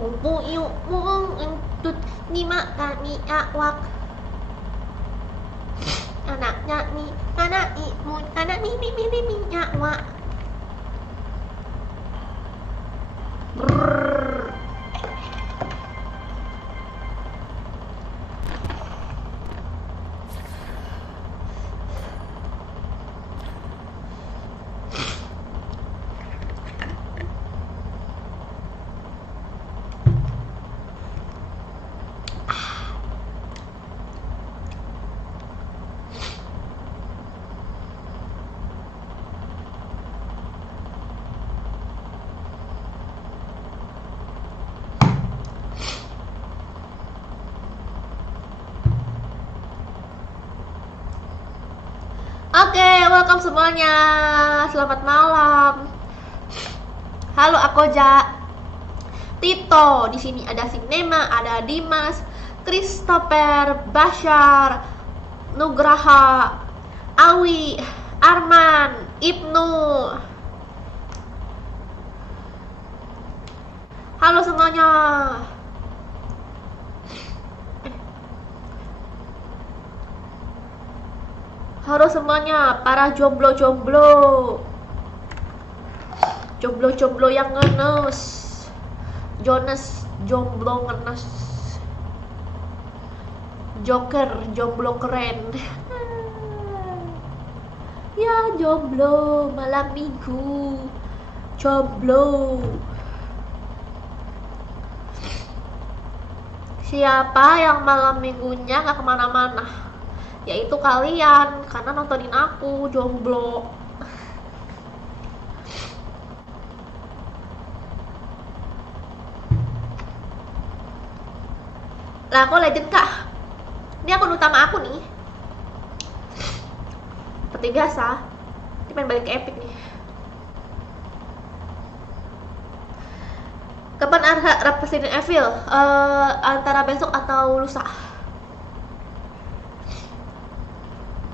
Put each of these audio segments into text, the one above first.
Kumpul yuk untuk dimakan mie awak. Anaknya nih, anak imun, anak mimi minyak wak. Oke, welcome semuanya. Selamat malam. Halo, aku Ja. Tito. Di sini ada Sinema, ada Dimas, Christopher, Bashar, Nugraha, Awi, Arman, Ibnu. Halo semuanya. Halo semuanya, para jomblo-jomblo. Jomblo-jomblo yang ngenes. Jonas jomblo ngenes. Joker jomblo keren. Ya jomblo malam minggu. Jomblo. Siapa yang malam minggunya gak kemana-mana? Yaitu kalian, karena nontonin aku jomblo. Lah aku legend kak. Ini akun utama aku nih. Seperti biasa. Ini pengen balik ke Epic nih. Kapan ada Resident Evil? Antara besok atau lusa.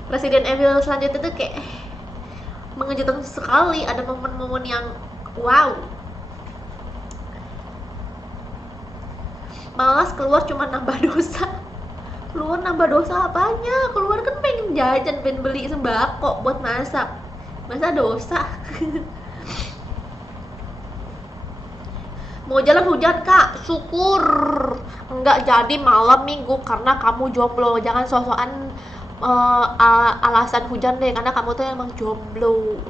Resident Evil selanjutnya tuh kayak mengejutkan sekali. Ada momen-momen yang wow. Malas keluar cuma nambah dosa. Keluar nambah dosa apanya? Keluar kan pengen jajan, pengen beli sembako buat masak. Masa dosa? Mau jalan hujan kak, syukur. Enggak jadi malam minggu karena kamu jomblo. Jangan sosokan alasan hujan deh, karena kamu tuh emang jomblo.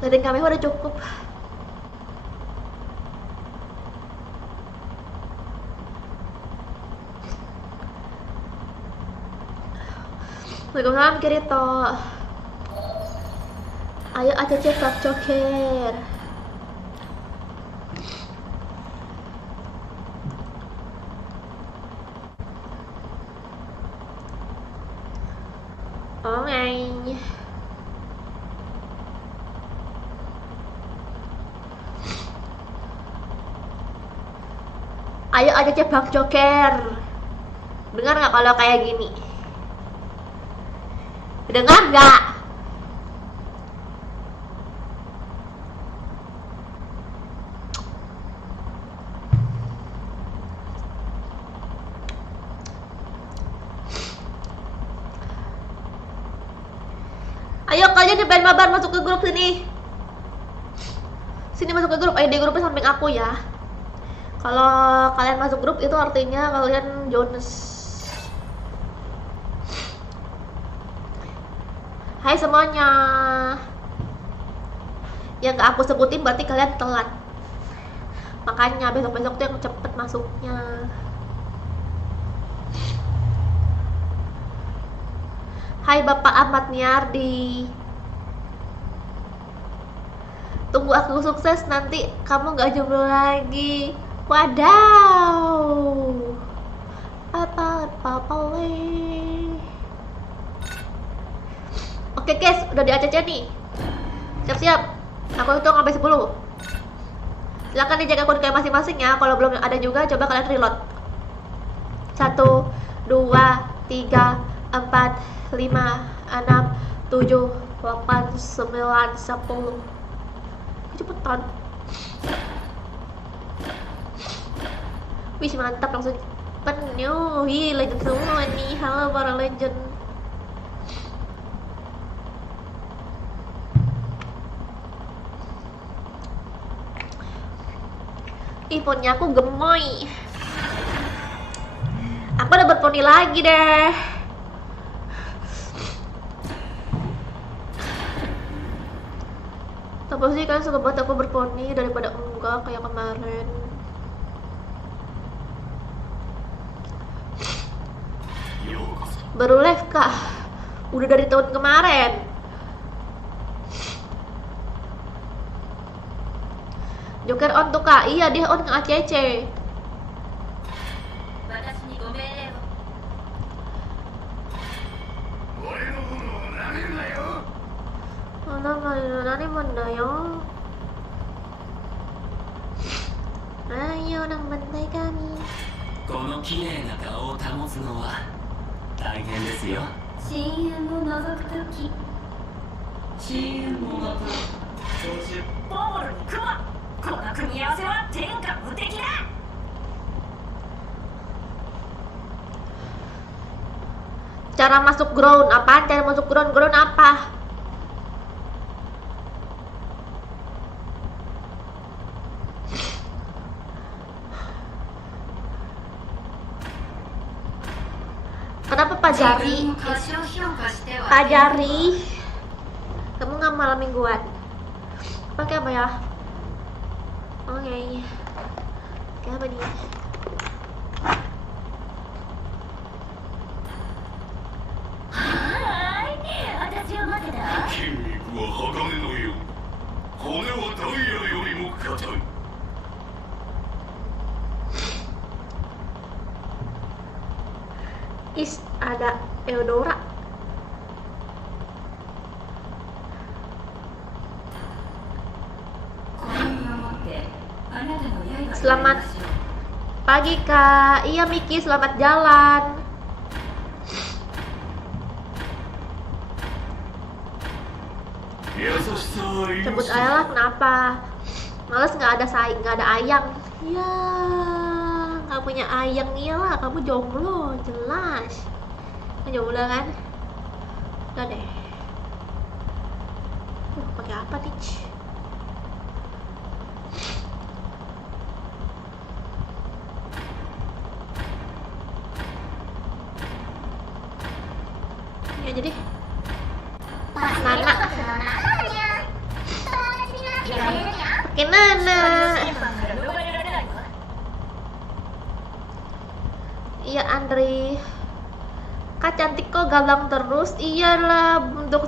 Liatin kami udah cukup. Waalaikumsalam Kirito. Ayo aja cek joker. Oh my. Ayo aja cebak joker. Dengar nggak kalau kayak gini? Dengar nggak? Ayo kalian nyebarin mabar masuk ke grup sini. Sini masuk ke grup. ID grupnya samping aku ya. Kalau kalian masuk grup itu artinya kalian Jonas. Hai semuanya. Yang gak aku sebutin berarti kalian telat. Makanya besok-besok tuh yang cepet masuknya. Hai Bapak Ahmad Niardi. Tunggu aku sukses, nanti kamu gak jomblo lagi. Wadaw. Apa weh. Oke guys, udah di ACC nih. Siap-siap. Aku hitung sampai 10. Silahkan dijaga akun kalian masing-masing ya. Kalau belum ada juga, coba kalian reload. 1, 2, 3, 4, 5, 6, 7, 8, 9, 10. Cepetan. Wih, mantap, langsung penuh. Wih, legend semua nih. Halo para legend. Ih, poninya aku gemoy. Aku udah berponi lagi deh. Tapi sih kalian suka banget aku berponi daripada enggak kayak kemarin. Baru live kah? Udah dari tahun kemarin. Joker on tuh kak. Iya, dia on ke ACC. Ayo nang bantai kami. この綺麗な顔を保つのは大変ですよ。深淵を覗くとき、深淵もまたボールにクマ、この組み合わせは天下無敵だ。 Cara masuk ground apaan? Cara masuk ground apa? Kenapa Pak Jari? Pak Jari, kamu nggak malam mingguan? Pakai apa ya? Oke, kayak apa nih? Hai, 私を待ってた。筋肉は鋼のよう、骨はダイヤよりも硬い。 Is ada Eudora. Selamat pagi kak. Iya Miki, selamat jalan. Sebut ayah lah, kenapa? Males nggak ada ayang. Ya, nggak punya ayang. Iyalah, kamu jomblo jelas. Kamu jomblo kan? Udah deh. Pakai apa nih? Ini aja deh. Nana. Pakai Nana. Iya Andri. Kak cantik kok galang terus. Iyalah, untuk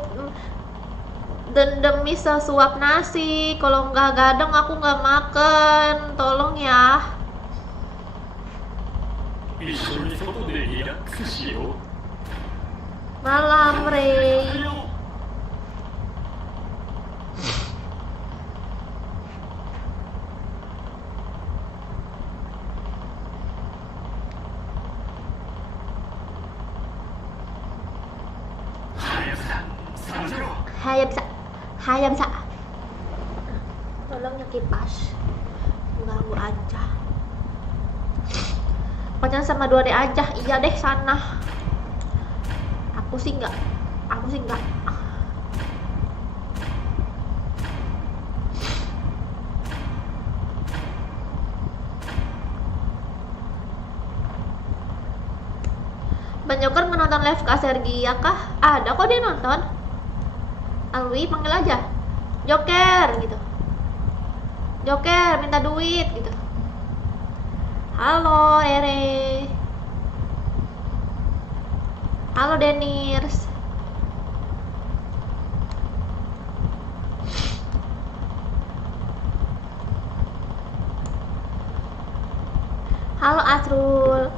demi sesuap nasi. Kalau nggak gadang aku nggak makan. Tolong ya. Malam Ray. Hayam bisa. Tolong kipas. Ganggu aja. Pacaran sama 2D aja. Iya deh sana. Aku sih enggak. Bang Joker menonton live Kak Sergia kah? Ada kok dia nonton. Alwi panggil aja Joker gitu. Joker minta duit gitu. Halo Ere. Halo Denirs. Halo Asrul.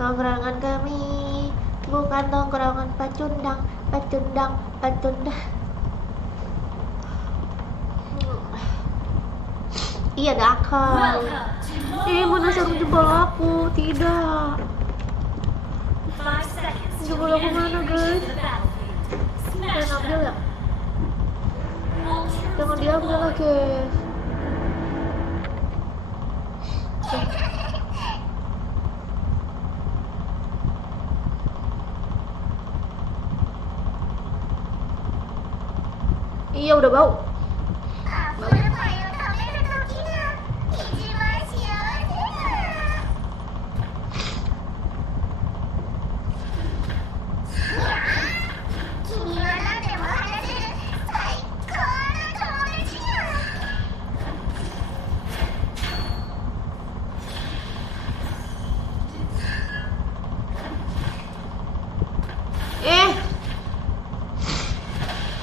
Tongkrongan kami bukan tongkrongan pacundang. hati, ada akal. Mana sarung jempol aku? Tidak. 5 seconds to Jempol aku mana, guys? the battlefield. Jangan Smash ambil ya? them. All troops Jangan diambil lah, guys. Iya, udah bau.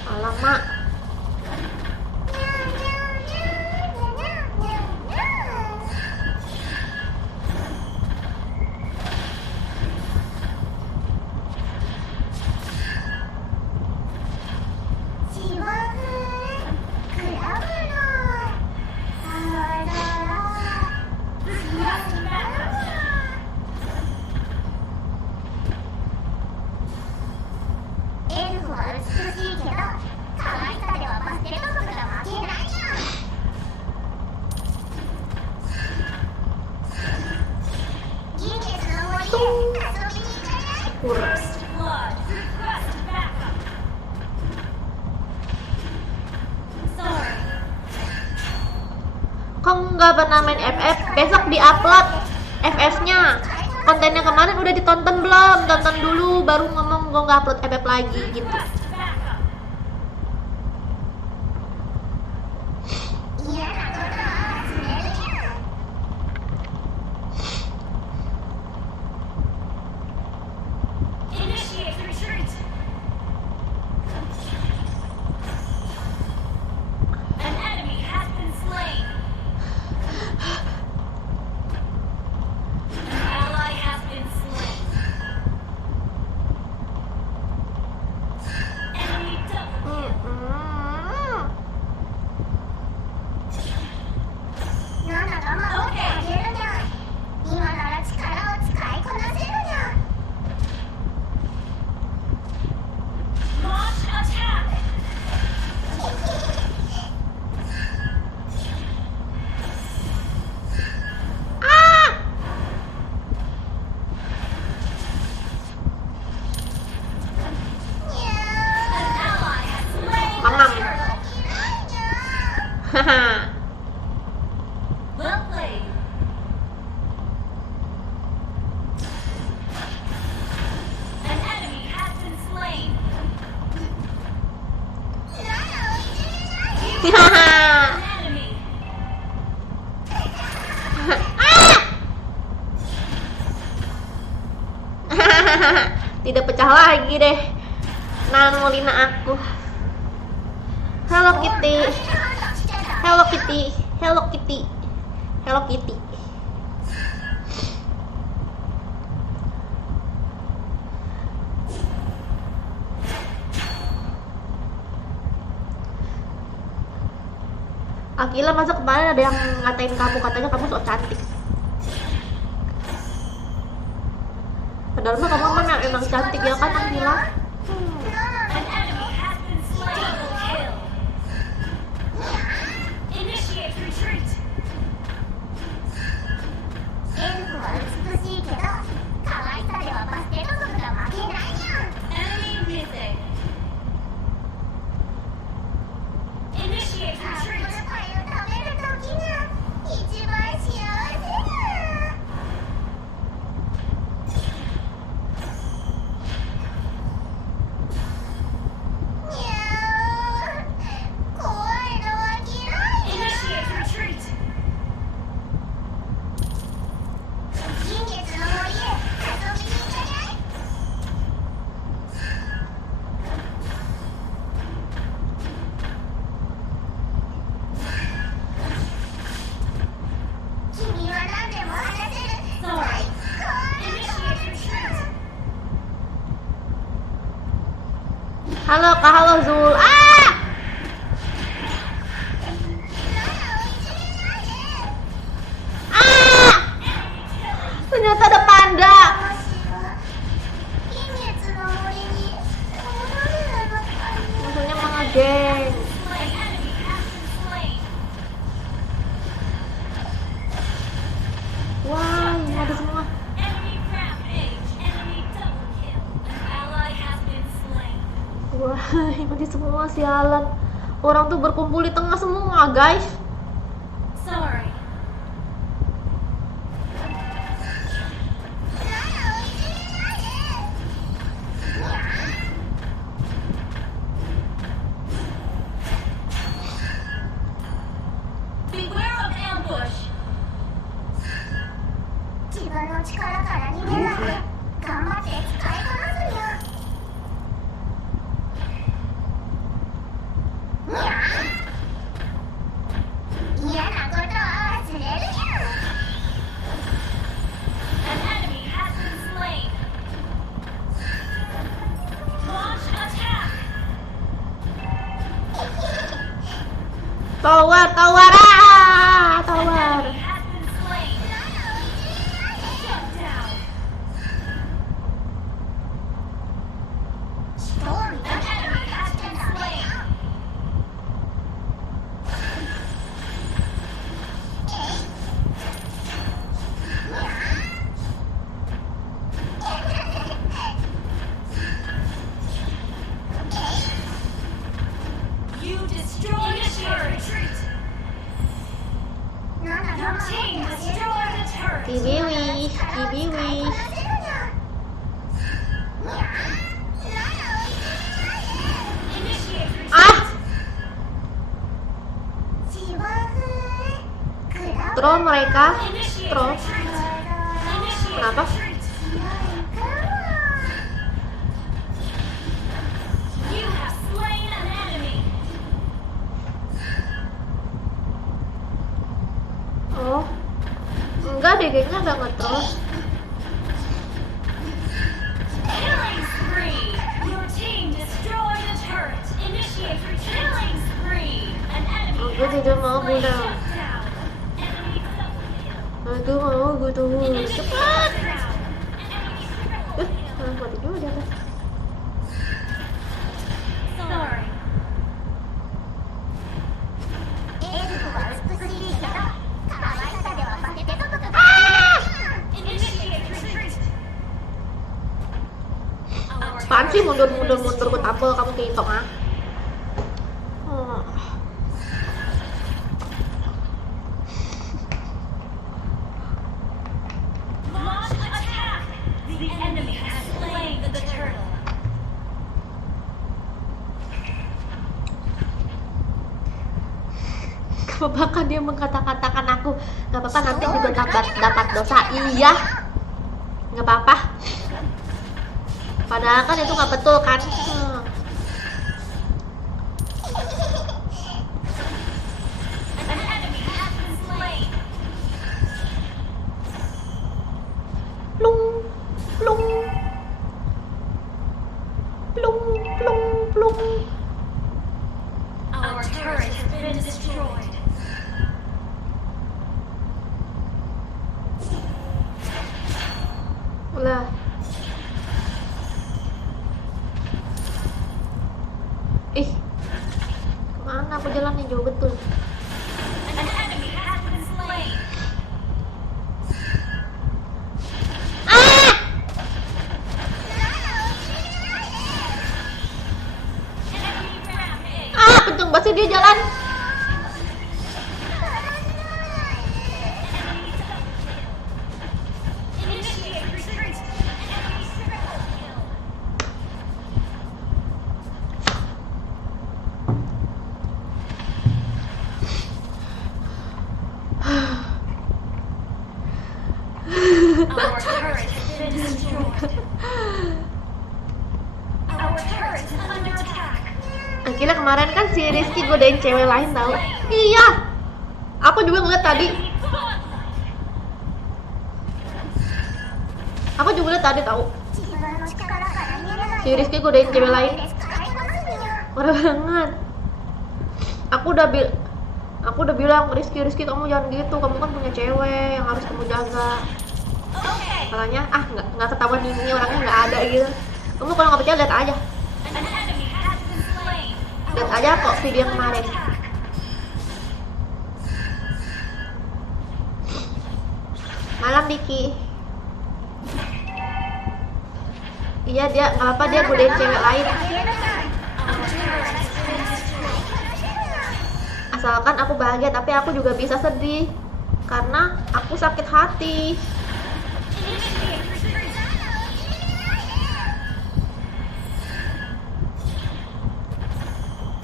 Alamak. Kurang. blood. Request backup. Sorry. Kok nggak pernah main FF? Besok di-upload FF-nya. Kontennya kemarin udah ditonton belum? Tonton dulu baru ngomong gue nggak upload FF lagi gitu. Request backup. Initiate retreat. An enemy has been slain. An ally has been slain. Enemy double kill. Launch attack. An ally has slain the Mamam. turtle. Haha. Well played. An enemy has been slain. An enemy. Tidak pecah lagi deh Nanolina aku. Hello Kitty. Hello Kitty. Hello Kitty. Hello Kitty. Akila, masa kemarin ada yang ngatain kamu, katanya kamu sok cantik. Padahal mah kamu mana emang cantik ya kan Akila? An enemy has been slain. Double kill. Initiate retreat. Enemy missing. Initiate retreat. Initiate retreat. Sorry. Initiate retreat. Halo Kak, halo Zul. Ternyata ada panda. 秘密の森に戻れなかったんだ。 Musuhnya malah geng. Wah, ini ada semua. Wah, mati semua sialan. Orang tuh berkumpul di tengah semua, guys. Sorry. Beware of ambush. 自分の力から逃げないで頑張って使いこなすにゃ。にゃ嫌なことは忘れるにゃ。 An enemy has been slain. Launch attack. Tower, tower, ah, tower. Enemy has been slain. Shut down. 一人 An enemy has been slain. You destroyed a turret. Your team destroyed a turret. Gibi wish, gibi wish. Initiate retreat. Ah, troll mereka. Initiate Troll. retreat. Initiate Kenapa? retreat. You have slain an enemy. Oh, enggak deh, kayaknya nggak nge-troll. Killing spree. Your team destroyed a turret. Initiate retreat. Killing spree. An enemy Oh, gue tidak mau slain. bunuh. Shut down. Enemy double kill. Aduh, mau gue tunggu. Initiate Cepat. down. Enemy triple kill. Mati juga di atas. Sorry. エルフは美しいけど可愛さでは化けてとか Initiate retreat. Our Apaan sih mundur-mundur gue tampol kamu ke Itong ah. Oh. launch attack. The enemy has slain the turtle. Gak apa-apa kan dia mengkata-katakan aku. Gak apa-apa nanti juga dapat dosa. Iya. Gak apa-apa. Padahal kan itu gak betul kan. An enemy has been slain. Plung, plung, plung, plung, plung. Our turret has been destroyed. Ulah. Ih, kemana aku jalannya jauh betul. An enemy has been slain. Ah! Enemy rampage. Ah, kenceng banget sih dia jalan. Initiate retreat. Enemy triple kill. Our turret has been destroyed. Our turret is under attack. Akhirnya kemarin kan si Rizky godain cewek lain tahu. Iya. Aku juga ngeliat tadi. Aku juga liat tadi tahu. 自分の力から逃げない Si Rizky godain cewek lain. で使いこなすにゃ。 Parah banget. Aku udah bilang Rizky kamu jangan gitu. Kamu kan punya cewek yang harus kamu jaga. Okay. Makanya nggak ketahuan ini orangnya nggak ada gitu. Kamu kalau nggak percaya lihat aja. An enemy has been slain. Lihat aja kok video yang kemarin. Malam Diki. Iya dia nggak apa, dia godain cewek lain. Asalkan aku bahagia, tapi aku juga bisa sedih karena aku sakit hati.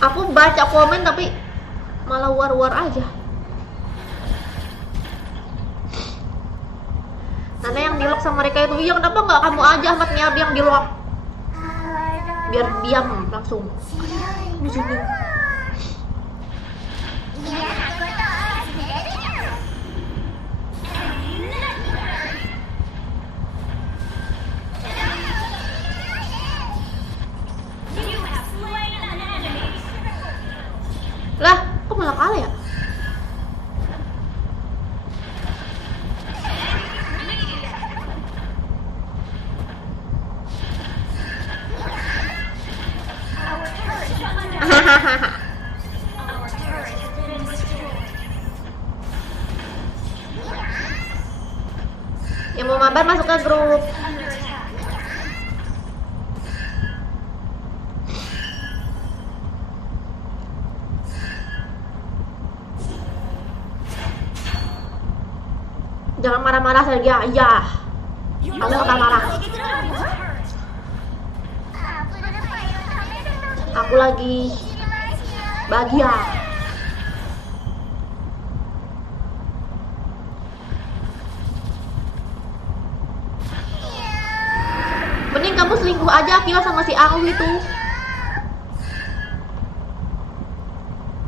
Aku baca komen tapi malah war-war aja. Nana yang di lock sama mereka itu, iya kenapa nggak kamu aja Ahmad Miyabi yang di lock? Biar diam langsung. Di sini. You have slain an enemy. Lah, kok malah kalah ya? Our turret has been destroyed. Yang mau mabar masuk ke grup. Under attack. Jangan marah-marah saja, ya. Kamu bakal marah. Aku lagi bahagia. Mending kamu selingkuh aja Akila sama si Awi itu.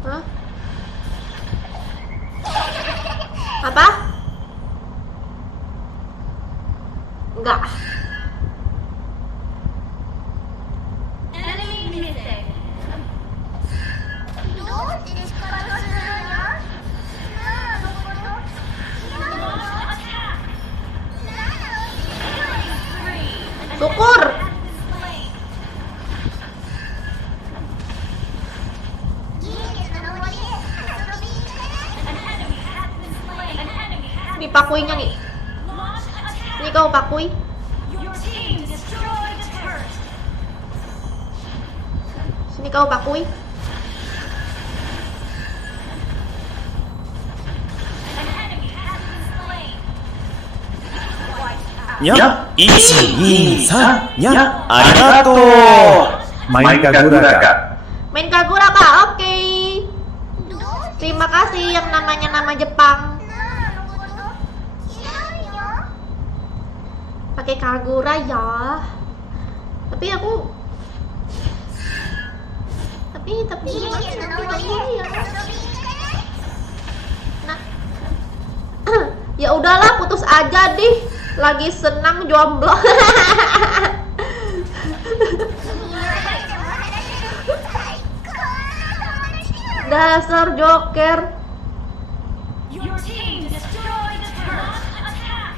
Hah? Apa? Enggak. Enemy missing. Launch attack. Killing spree. Syukur. Slain. An enemy has been slain. An enemy has Ini pakuinya nih. launched attack. Ini kau pakui. Your team destroyed the turret. Sini kau pakui. An enemy has been slain. Ya, 1、2、3、や、ありがとう。マイカグラか。 Main Kagura kak, oke. Terima kasih yang namanya nama Jepang. Pakai Kagura ya. Tapi gimana ya? Nah, ya udahlah putus aja deh. Lagi senang jomblo. Dasar joker. Your team destroyed the turret. Attack.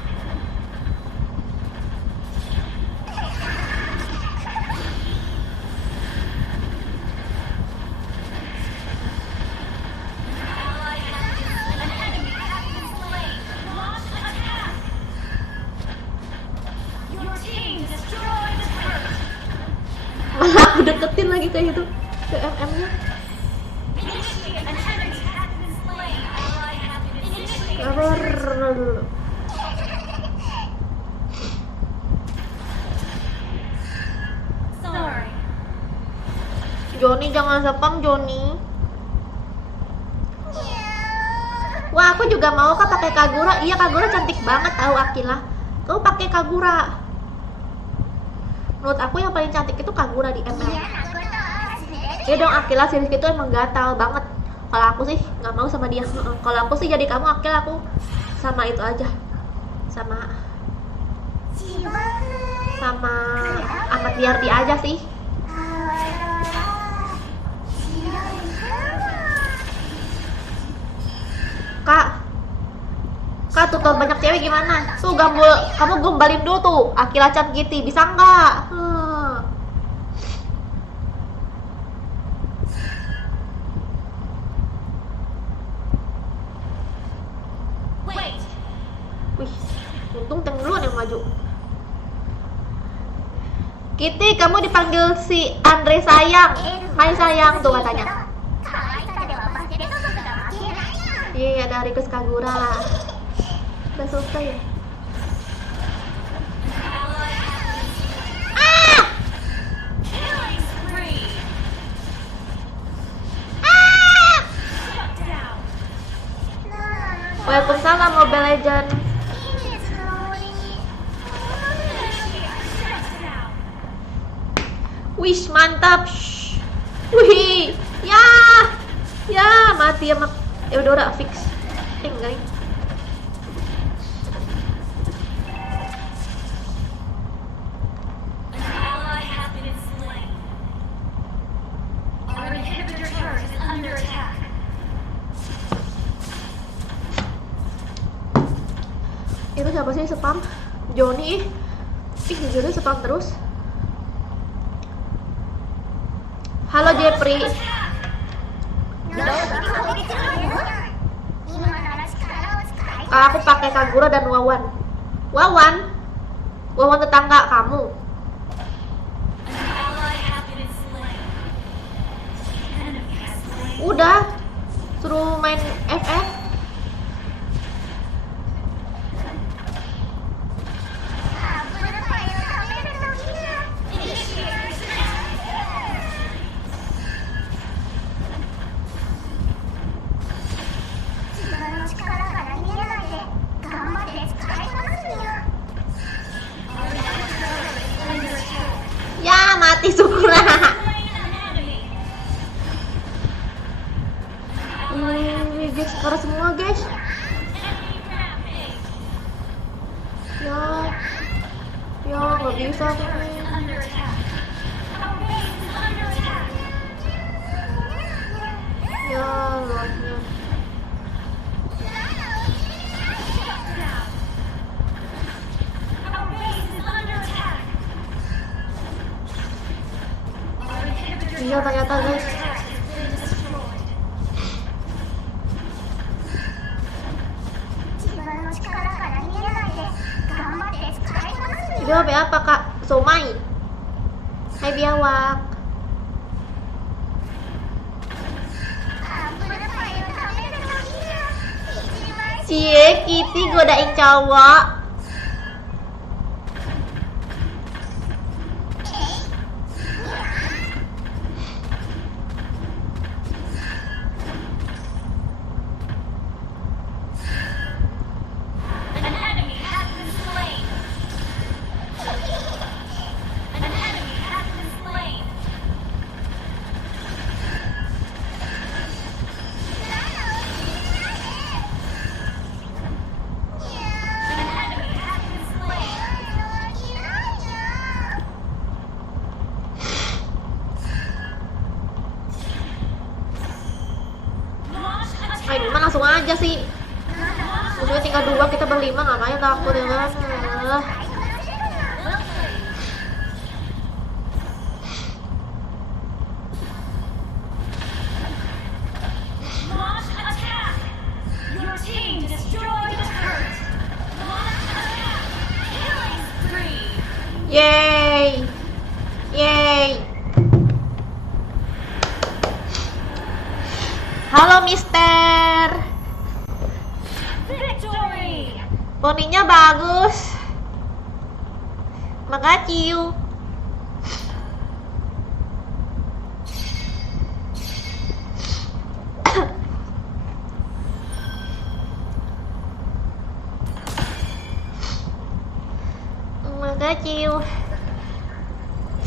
An enemy has been slain. Launch attack. Your team destroyed the turret. Malah aku deketin lagi kayak gitu ke MM-nya. Initiate. An enemy has been slain. Ally has been initiated. Error. Sorry. Joni jangan spam Joni. Wah aku juga mau kak pakai Kagura. Iya Kagura cantik banget tahu Akila. Kau pakai Kagura. Menurut aku yang paling cantik itu Kagura di ML. Iya dong Akila series itu emang gatal banget. Kalau aku sih nggak mau sama dia. Kalau aku sih jadi kamu Akila, aku sama itu aja. Sama Ahmad Yardi aja sih. Kak tutor banyak cewek gimana? Tuh kamu gombalin dulu tuh Akila Chan Kitty, bisa nggak? Wait. Wih, untung Teng duluan yang maju. Kitty, kamu dipanggil si Andre sayang. Hai sayang tuh katanya. 可愛さではバスケット族が負けないやん。 Iya, ada request Kagura. Udah selesai ya? Killing spree. Shut down. Waalaikumsalam Mobile Legend. いいね、その森に。 Shut down. Wih, mantap. Shh. Wih, ya mati ya Eudora fix. Enggak ini. An ally has been slain. Our inhibitor turret is under attack. Itu siapa sih spam? Joni. Ih, jujurnya spam terus. Halo Jeffrey. 今なら力を使い Aku pakai Kagura dan Wawan. Wawan tetangga kamu. An ally has been slain. Enemy has slain. Udah, suruh main FF. Ya, mati syukurlah. Ini guys, sekarang semua guys. Ya nggak bisa aku nih. Ya luasnya. Iya ternyata guys. Jawab ya apa kak? Somai. Hai biawak. Cie, Kitty godain cowok. An enemy has been slain. An enemy has been slain. An enemy has been slain. Launch Ayo attack. gimana langsung aja sih. Musuhnya tinggal 2, kita berlima, ngapain takut ya kan? Launch attack. Your team destroyed a turret. Launch attack. Killing spree. Yeay. Halo Mister. Victory. Poninya bagus. Makasih. Makasih.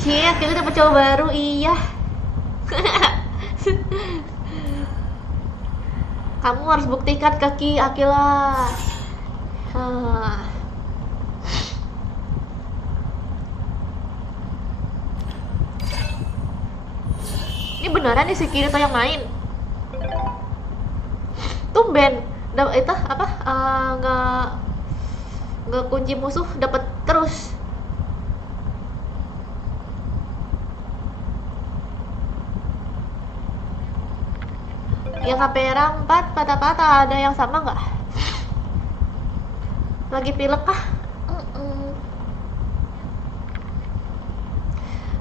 Cie, kita dapat cowok baru, iya. Kamu harus buktikan kaki Akila. Ini beneran nih si Kirito yang main. Tumben, Itu apa? Nggak kunci musuh dapat terus. Yang kamera 4 patah-patah, ada yang sama nggak? Lagi pilek kah?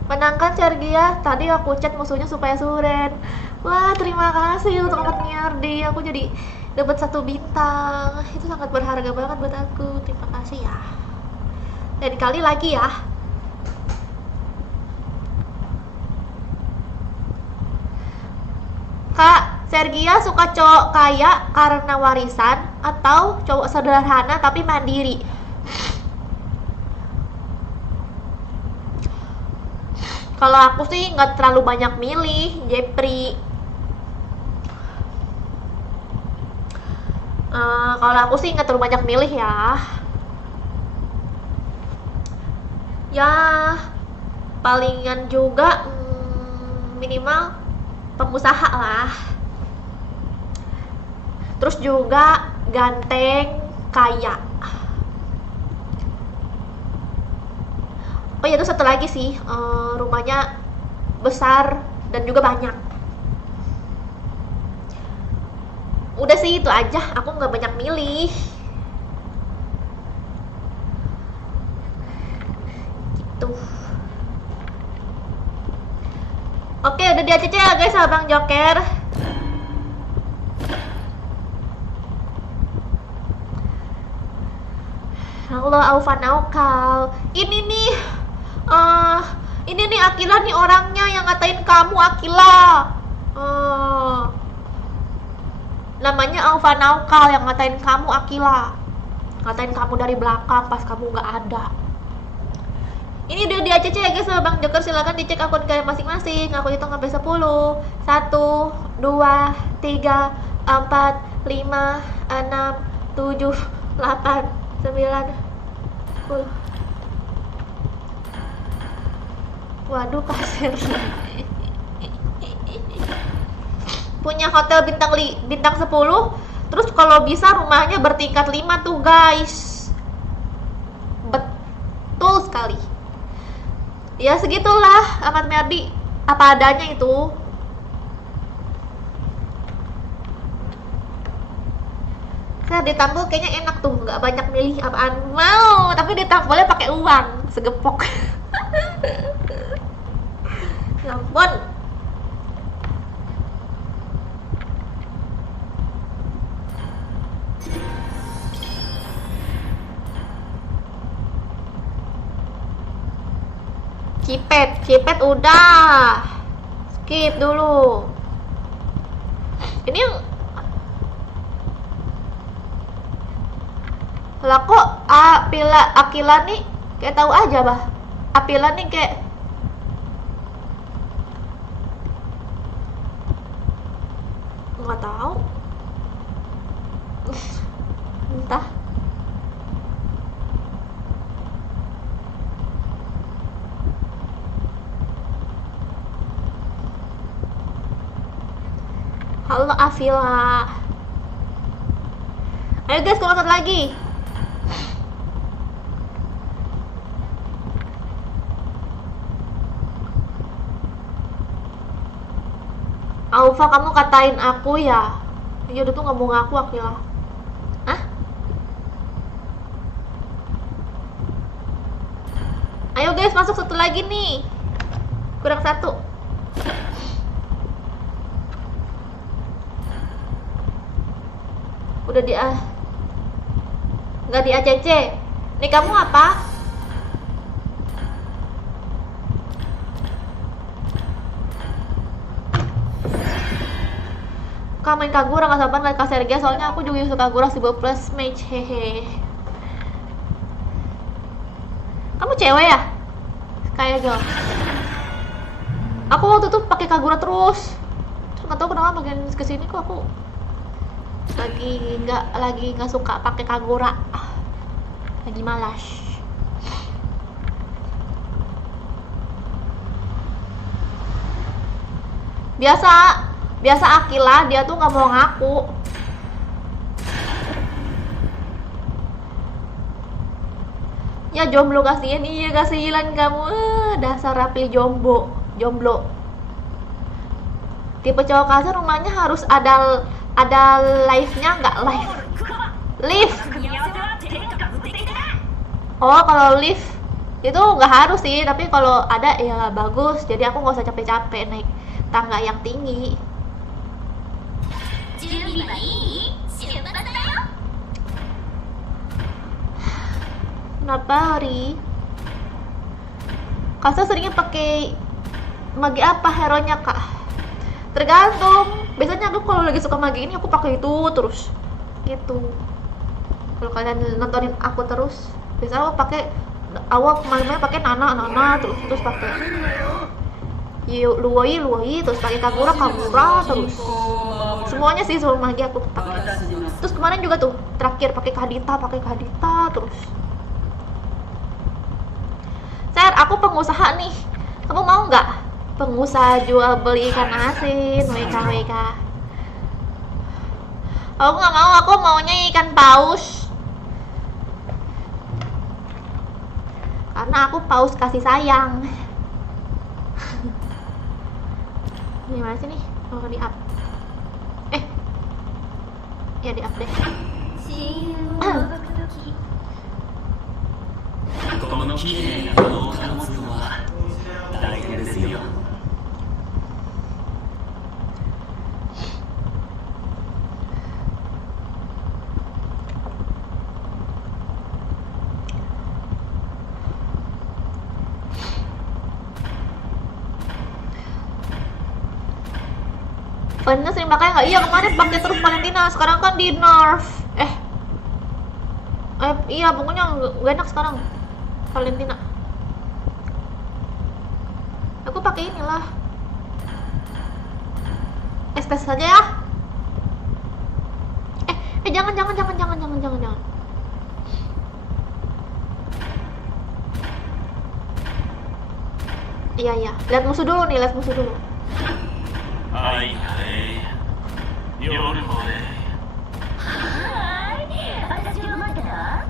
Menangkan Sergia, tadi aku chat musuhnya supaya suren. Wah, terima kasih untuk obat Miardi. Aku jadi dapat 1 bintang. Itu sangat berharga banget buat aku. Terima kasih ya. Dan kali lagi ya. Kak, Sergia suka cowok kaya karena warisan atau cowok sederhana tapi mandiri? Kalau aku sih nggak terlalu banyak milih, Jepri. Kalau aku sih nggak terlalu banyak milih ya. Ya, palingan juga minimal pengusaha lah. Terus juga ganteng, kaya. Oh ya, itu satu lagi sih, rumahnya besar dan juga banyak. Udah sih itu aja, aku nggak banyak milih. Gitu. Oke, udah di ACC ya guys, Abang Joker. Halo Aufanaukal. Ini nih Akila nih orangnya yang ngatain kamu, Akila. Namanya Aufanaukal yang ngatain kamu, Akila. Ngatain kamu dari belakang pas kamu nggak ada. Ini udah di ACC ya guys, Bang Joker, silahkan dicek akun kalian masing-masing. Aku hitung sampai 10. 1, 2, 3, 4, 5, 6, 7, 8, 9, 10. Waduh, kasir. Punya hotel bintang 10. Terus kalau bisa rumahnya bertingkat 5 tuh guys. Betul sekali. Ya segitulah Ahmad Merdi, apa adanya itu. Saya ditampol kayaknya enak tuh, nggak banyak milih apaan mau, tapi ditampolnya pakai uang segepok. Ya ampun. Cipet udah. Skip dulu. Ini yang lah kok Akila nih kayak tahu aja bah. Apila nih kayak nggak tahu. Entah. Halo Afila. Ayo guys, kalau lagi. Aufa, kamu katain aku ya? Ya udah tuh nggak mau ngaku Akila. Hah? Ayo guys, masuk satu lagi nih. Kurang 1. Udah nggak di ACC. Nih kamu apa? Kamu main Kagura, nggak sabar ngeliat Kak Sergia, soalnya aku juga suka Kagura si plus match, hehe. Kamu cewek ya? Kayak girl. Aku waktu itu pakai Kagura terus nggak tahu kenapa makin kesini kok aku lagi nggak suka pakai Kagura, lagi malas. Biasa Akila dia tuh nggak mau ngaku. Ya jomblo kasihan, iya kasihan kamu. Dasar rapi jomblo. Tipe cowok kasar rumahnya harus ada live-nya nggak live? Live. Oh, kalau live itu nggak harus sih, tapi kalau ada ya bagus. Jadi aku nggak usah capek-capek naik tangga yang tinggi. 準備はいい？出発だよ。 Kenapa Ri? Kasa seringnya pakai mage apa hero-nya kak? Tergantung. Biasanya aku kalau lagi suka mage ini aku pakai itu terus. Gitu. Kalau kalian nontonin aku terus, biasanya aku pakai awal kemarin pakai Nana terus pakai Luoi terus pakai Kagura terus. Semuanya sih semua mage aku pakai. Terus kemarin juga tuh terakhir pakai Kadita terus. Ser, aku pengusaha nih. Kamu mau nggak? Pengusaha jual beli ikan asin, WK. Aku nggak mau, aku maunya ikan paus. Karena aku paus kasih sayang. Gimana sih nih? Kalau di up. Ya di up deh. この綺麗な顔を保つのは大変ですよ。 Valentina sering pakai nggak? Iya kemarin pakai terus Valentina, sekarang kan di nerf. Iya pokoknya nggak enak sekarang Valentina. Aku pakai inilah. Estes saja ya. Jangan. Iya. Lihat musuh dulu. はい夜もね。はーい、私を待ってた。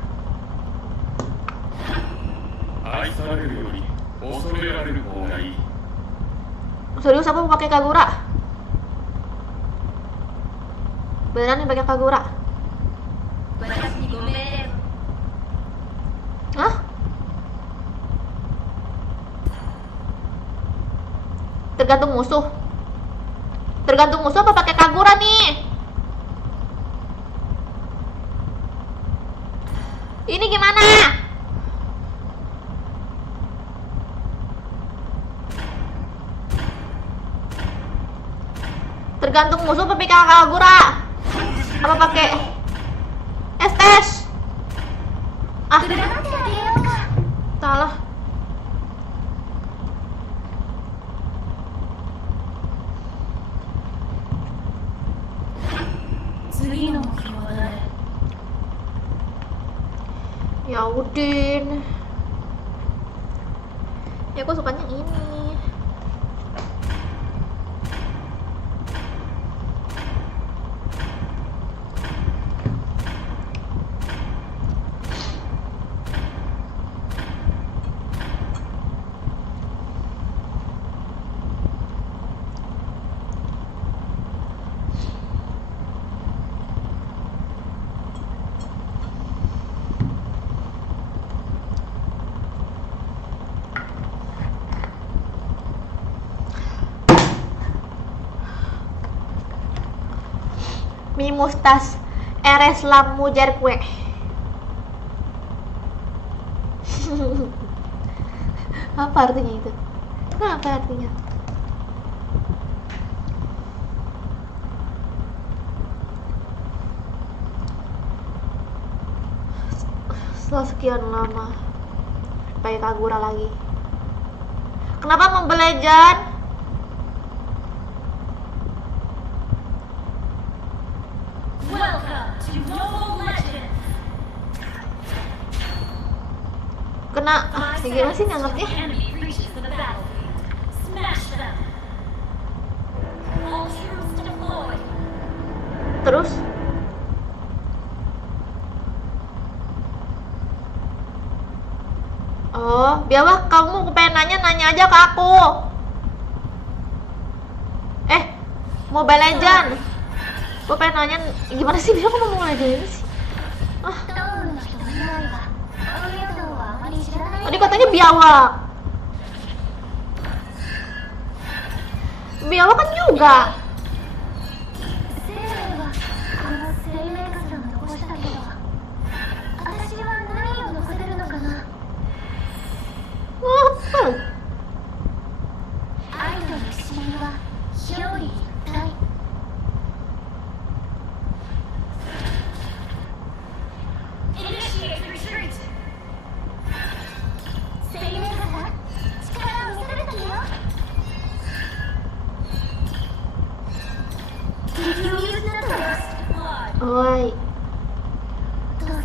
愛されるより恐れられる方がいい。 Serius aku mau pakai Kagura? Beneran nih pakai Kagura? 私にご命令を。 Hah? Tergantung musuh apa pakai Kagura nih? Ini gimana? Tergantung musuh apa pakai Kagura? Apa pakai Estes? 占ってあげようか。 Salah. Ya Udin. Ya aku sukanya ini. Mi mustas eres la mujer kue. Apa artinya itu? Apa artinya? Setelah sekian lama pakai Kagura lagi. Kenapa membelajar? Welcome to Mobile Legends. Kena gimana sih nggak ngerti? Enemy reaches the battlefield. Smash them. All troops deployed. Terus Biawak, kamu pengen nanya aja ke aku. Mobile Legend. Gue pengen nanya, gimana sih dia kok ngomong Legend sih? ドームの人以外はこういうのはあまり知らない Tadi katanya biawak. Biawak kan juga. 生命はこの生命かすら残したけど私は何を残せるのかな Apa? 愛と憎しみは表裏一体 Initiate retreat. 生命かさ力を見せる時よ敵を見失ったよ Blood. Oi. 父さん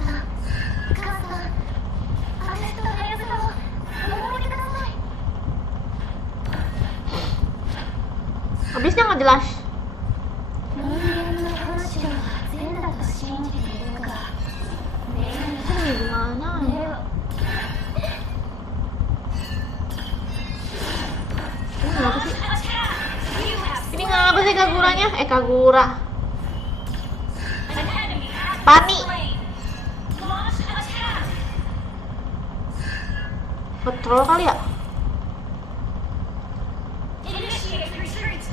母さん私とハヤブサをお守りください Habisnya nggak jelas. 人間の本性は善だと信じているが目 Gimana? 目を Ini apa sih? You have Ini ngapa sih Kaguranya? Kagura. an enemy has been Pani. slain. Launch attack. Petrol kali ya? Initiate retreat.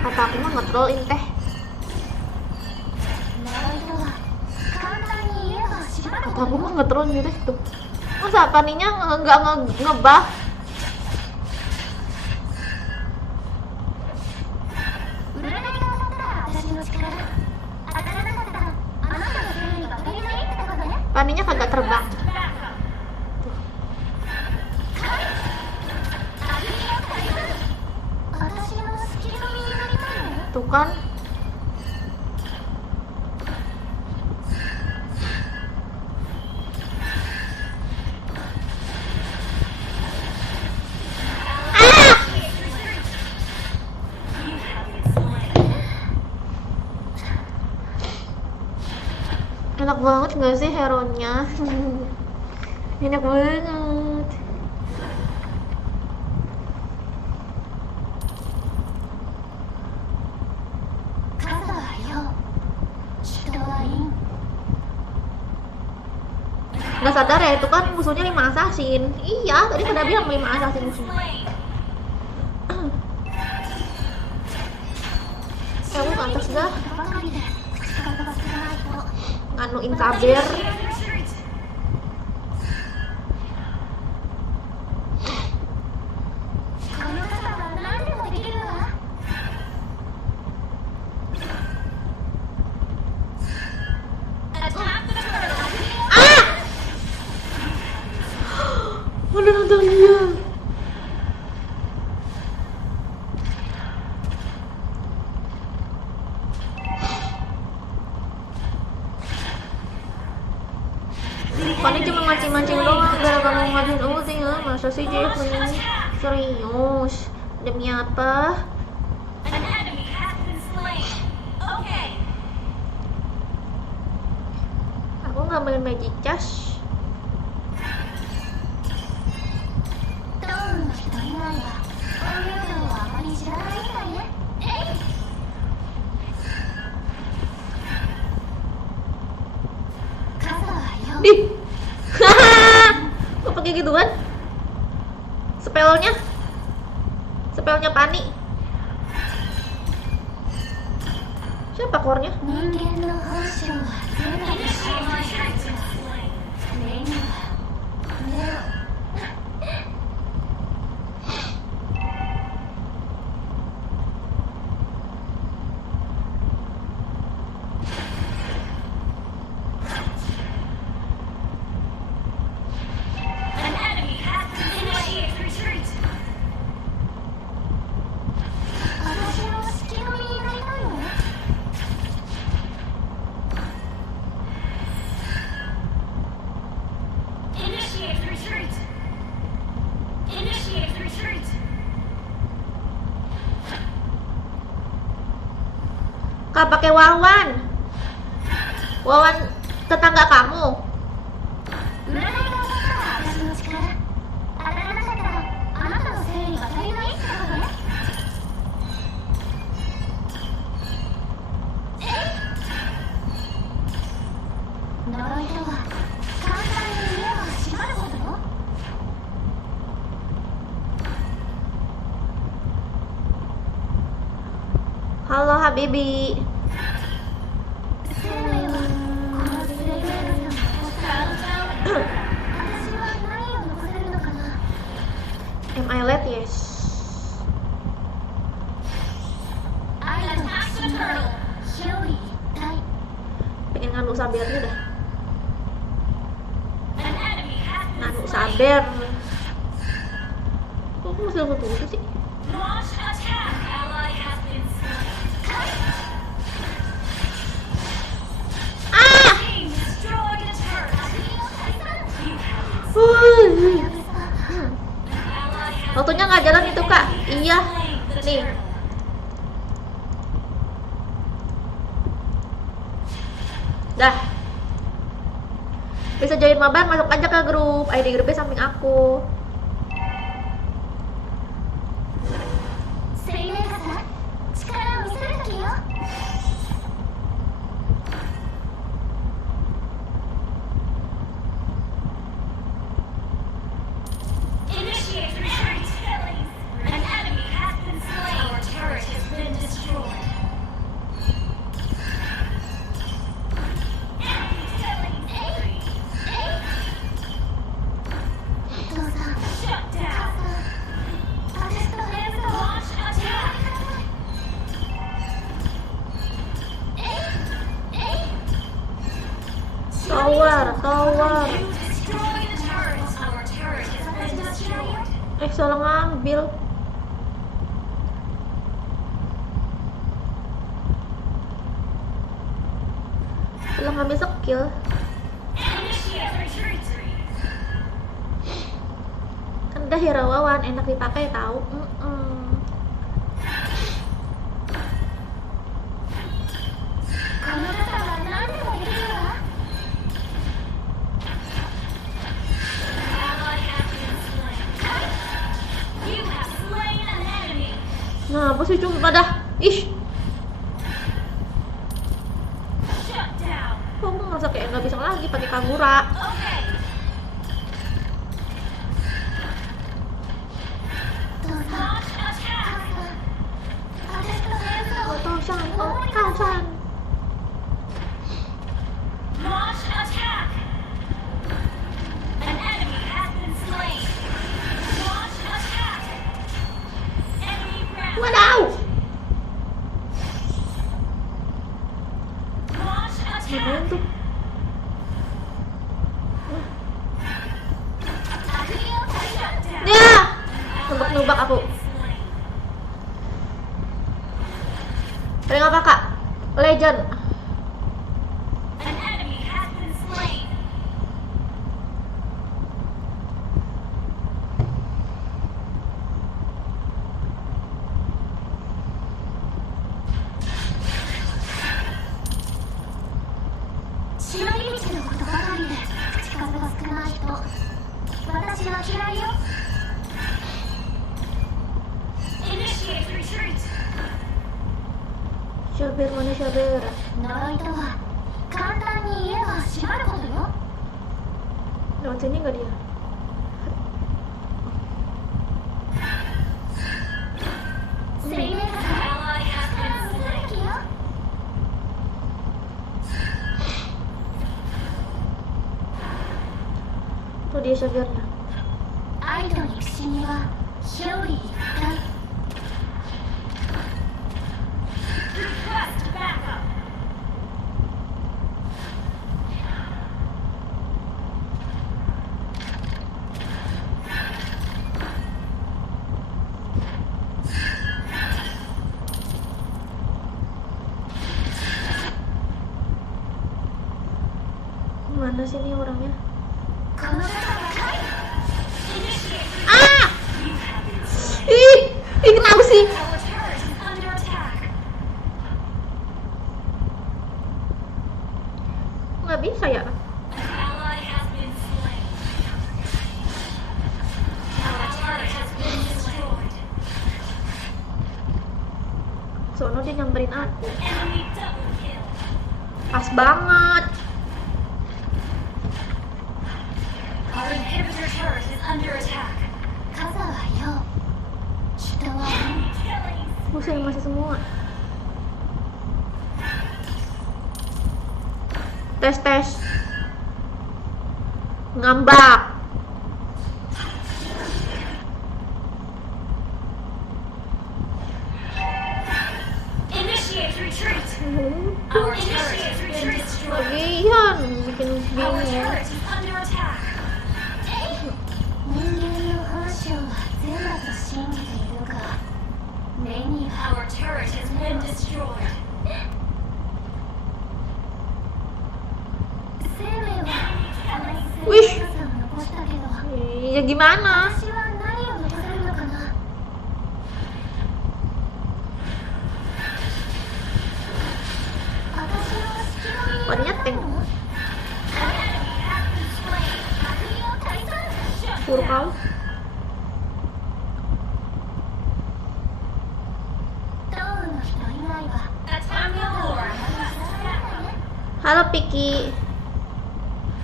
Kata aku mah ngetrolin teh. 呪いとは簡単に言えば知らな Kata かっ aku mah ngetrolin teh tuh. Masa paninya nggak ngebuff? 占いが当たったら私の力当たらなかったらあなたの正義が足りないってことね Paninya kagak terbang. Backup. 私のスキルになりたいの Tuh kan. You have been slain. Enak banget nggak sih hero-nya? Enak banget.傘は陽人は陰 Nggak sadar ya, itu kan musuhnya 5 assassin. Iya, tadi pada bilang 5 assassin musuhnya. Slain. Aku ke atas dah. ばかりで口数が少ないと Nganuin saber. Initiate retreat. この傘は何でもできるわ Attack the turret. Udah nonton dia. Paling cuma mancing-mancing doang gara kamu ngajuin ulti ya. Masa sih Jeffrey? Serius? Demi apa? An enemy has been slain. Okay. Aku nggak main magic cash. ドームの人以外はこういうのをあまり知らないみたいねえい 傘は陽 Ih, kok pakai gituan? Spellnya Pani. Siapa core-nya? 人間の本性は善だと信 Initiate じている retreat. 目には目を An enemy has been initiate retreat. 私の隙間になりたいの Initiate retreat. Initiate retreat. Kak pakai Wawan tetangga kamu. Halo Habibi. 生命はこのセレブレーターさんを私は何を残せるのかな。 Am I late? Yes. Attack the turtle. 表裏一体 Pengen nganu sabernya dah. An enemy has been Nganu slain. saber. Kok aku masih nunggu itu sih? Launch attack. Ally has been slain. Ah! Team destroyed a turret. You have Wuih. ally has Waktunya nggak jalan itu kak. Iya. slain the Nih. turret. Dah. Bisa join mabar, masuk aja ke grup. ID grupnya samping aku. セリメーカさん力を見せる時よ。 Initiate retreat. An enemy has been slain. Our turret has been destroyed. Enemy killing spree. 父さん Shut down. 私とレブと Launch attack. Tower, tower. You destroy the turret. Our turret has been destroyed. Salah ngambil. Salah ngambil skill. Initiate retreat. Kan udah hero wawan, enak dipakai tahu. この方は何でもできるわ。 Ally has been slain. You have slain an enemy. Nah, apa sih cuma dah? Ih, Shut down. kok aku ngerasa kayak nggak bisa lagi pakai Kagura. Okay. 父さん Launch attack. 私とレブと Otosan, otosan. Launch attack. An enemy has been slain. Launch attack. Enemy ground. Wadaw! Launch Ngapain attack. tuh? 悪霊を退治 Shut down. Ya! Nubak-nubak aku. Slain. Paling apa kak? Legend. An enemy has been slain. Initiate retreat. Syabir mana Syabir? 呪いとは簡単に言えば閉まることよ。 Lewat sini nggak dia? Ally has been slain. Tuh dia Syabirnya. 愛と憎しみは表裏一体。 Request backup. Mana sih nih orangnya? この方が Initiate. Ah! You have been slain. Ih, kenapa sih? Our turret is under attack. Nggak bisa ya? An ally has been slain. Our turret has been destroyed. Sono dia nyamperin aku. Enemy double kill. Pas banget. Our inhibitor turret is under attack. 数はよ。人は Enemy killing. Buset masih semua. Tes. Ngambak. Initiate retreat. Our turret has been destroyed. Bagian bikin Our bingung. turret is under attack. 人間の本性は善だと信じているが目には Our turret has been destroyed. 生命は生 Wih. 命さん残したけど Iya gimana? 私は何を残せるのかな私の隙間に Banyak 入れ tank. たの Suruh kau. ドームの人以外は Attack the Lord. Halo Piki.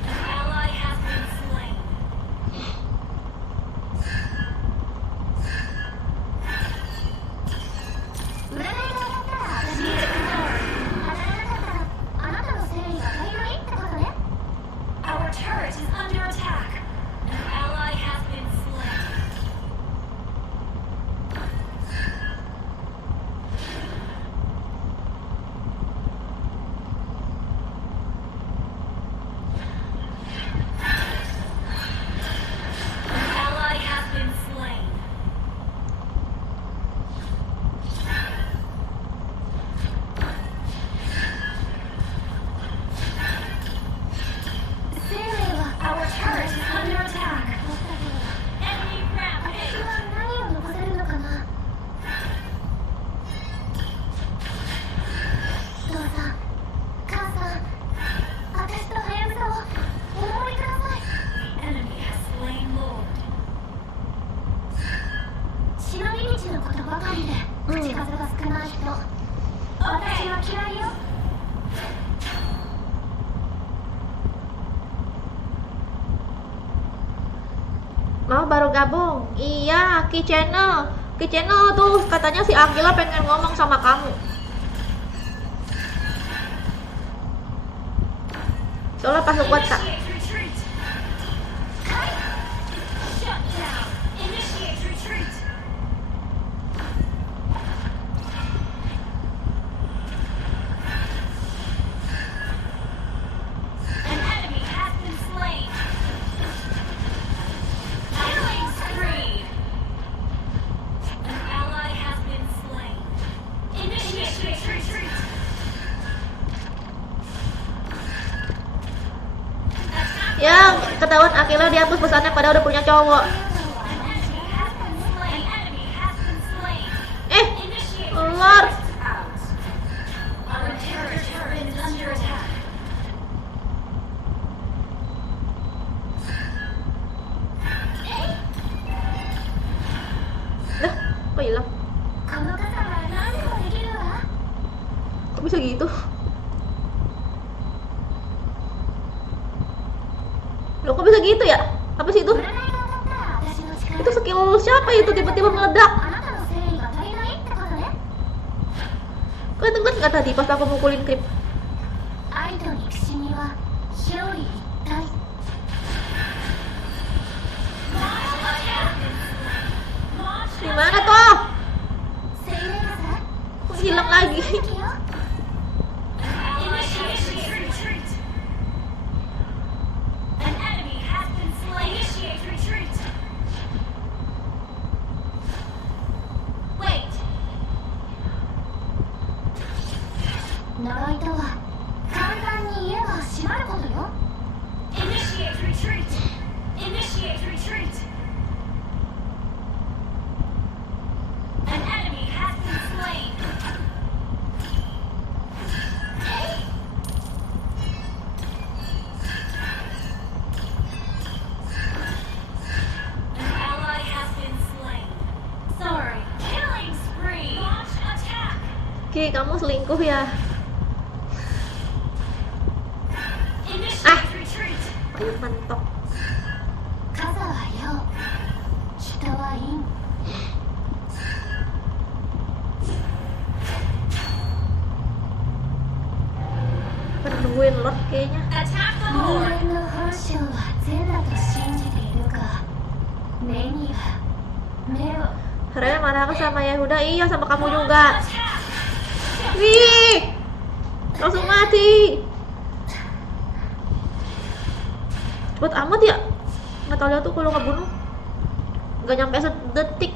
An ally has been slain. 占いが終わったら私に当たらなかったらあなたの誠意が足りないってことね Our turret is under attack. An ally has been slain. An ally has been slain. Our turret is under attack. Enemy 私 rampage. は何を残せるのかな父さん母さん私とハヤブサをお守りください The enemy has slain Lord. 忍び道のことばかりで口数が少ない人私は嫌いよ Mau baru gabung? Iya, Ki Channel tuh katanya si Agila pengen ngomong sama kamu. Soalnya pas lu kuat tak? Initiate retreat. Shut down. Initiate retreat. An enemy has been slain. Killing spree. An ally has been slain. Initiate retreat. Attack. Ya, ketahuan Agila dihapus pesannya padahal udah punya cowok. An enemy has been slain. An enemy has been slain. Eh, Initiate Lord. out. Our turret is under attack. Dah, kok hilang? この傘は何でもできるわ Kok bisa gitu? Loh, kok bisa gitu ya? Apa sih itu? 占いが当たったら私の力 Itu skill siapa itu tiba-tiba meledak? あなたの誠意が足りないってことね Kok denger nggak tadi pas aku mukulin Krip? 愛と憎しみは表裏一体 Gimana toh? 精霊傘 Kok hilang lagi? 元気よ Initiate retreat. An enemy has been slain. Initiate retreat. Wait. 呪いとは簡単に言えば閉まることよ Initiate retreat. Initiate retreat. An enemy has been slain. An ally has been slain. Sorry. Killing spree. Launch attack. Ki, kamu selingkuh ya? Initiate retreat. Ayo mentok. 傘は陽人は陰 Penuh nungguin Lord kayaknya. Attack the 人 Lord. 間の本性は善だと信じているが目には目を Rene marah sama Yehuda, iya sama kamu juga. Wih, langsung mati. Cepet amat ya. Natalia tuh kalau ngebunuh nggak nyampe sedetik.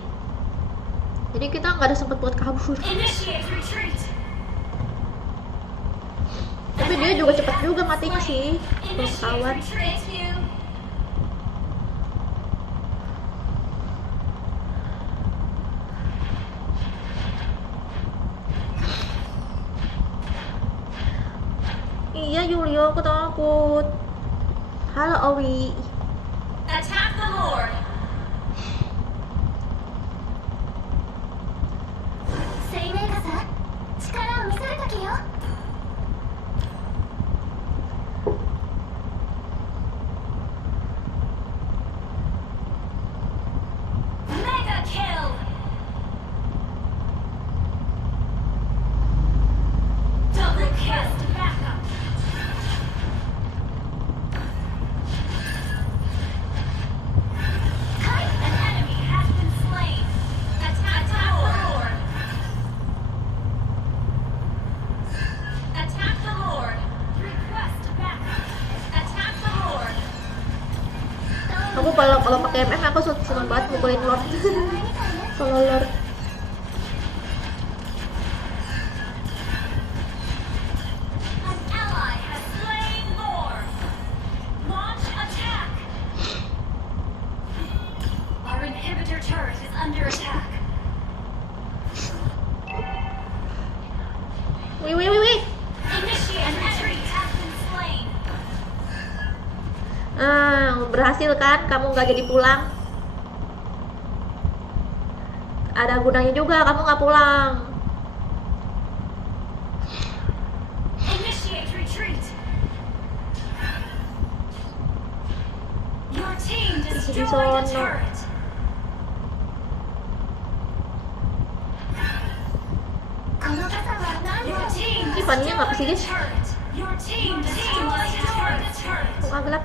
Jadi kita nggak ada sempet buat kabur. Initiate retreat. Tapi dia juga cepet juga matinya sih. Belum Initiate ketahuan. retreat. Iya Julio, aku takut. Halo Owi. Attack the Lord. 生命傘力を見せる時よ Mega kill. Double cast backup. An enemy has been slain. Attack the Lord. Attack the Lord. Request backup. Attack the Lord. Aku kalau pakai MM aku seneng banget mukulin Lord. Solo Lord. An ally has slain Lord. Launch attack. Our inhibitor turret is under attack. Wih wih wih wih. Initiate retreat has been slain. Berhasil kan? Kamu nggak jadi pulang. Ada gunanya juga kamu nggak pulang. Initiate retreat. Your team destroyed a Sono. turret. Your team Ini pannya nggak destroyed a kesini. turret. Your team destroyed a turret. Kok nggak gelap?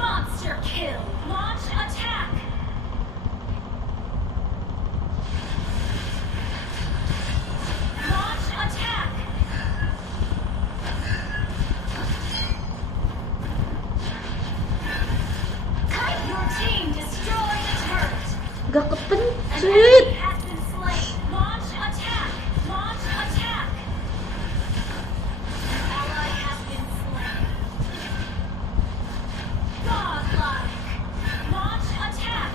Monster kill. Launch attack. Launch attack. Your team destroyed a turret. Gak An kepencet. enemy has been slain. Launch attack. Launch attack. An ally has been slain. Godlike. Launch attack.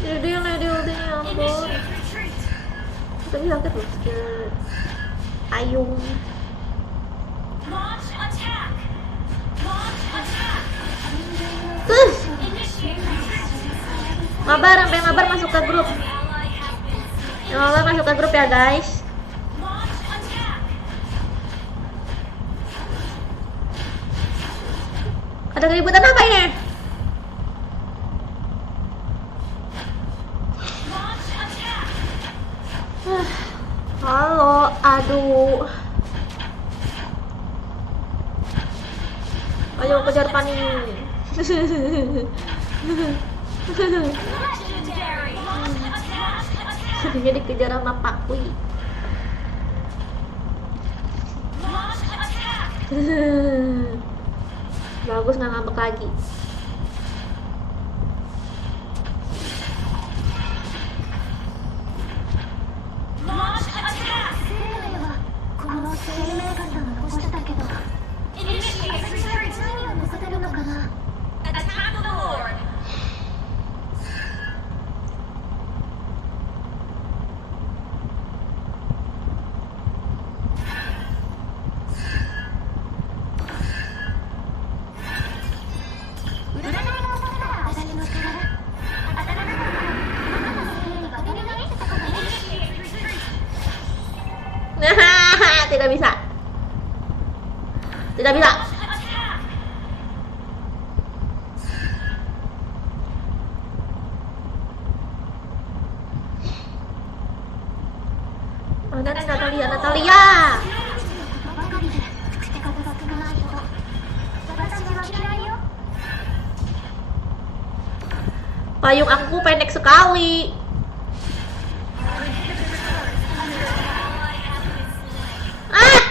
Jadi ya ampun. Initiate retreat. Tadi sakit loh skill Ayung. Launch attack. Launch attack. Initiate retreat. Mabar, sampai mabar masuk ke grup. An ally has been slain. Yang mabar masuk ke grup ya guys. Launch attack. Ada keributan apa ini? Launch attack. Halo, aduh. Ayo kejar Pani. Legendary. Launch attack. Jadi dikejar sama Pak Kui. Launch attack. Bagus, nggak ngambek lagi. Launch attack. 生命はこの生命傘を残したけど Initiate retreat. 何を残せるのかな Attack the Lord. Tidak bisa. Tidak bisa. Mana nih Natalia? ばかりで口数が少ない人。私は嫌いよ。 Payung aku pendek sekali. Ah!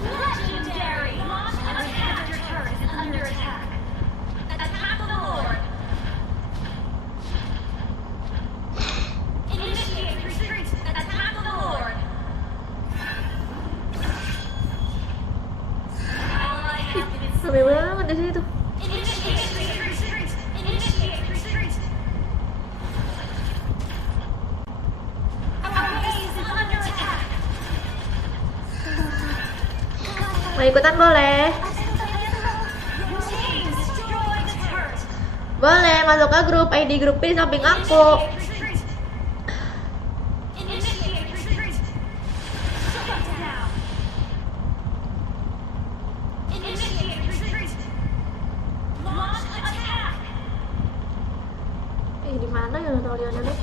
Legendary! Launch an attack! Your turret is under attack. Attack of the Lord. Initiate retreat. Attack of the Lord. Ally has been Rame banget di situ. Initiate retreat. Initiate retreat. Our base is under attack. Mau ikutan boleh? Your team destroyed the turret. Boleh masuk ke grup ID grup di samping aku. Initiate retreat. Shut down. Initiate retreat. Launch attack. Di mana ya Natalia nih?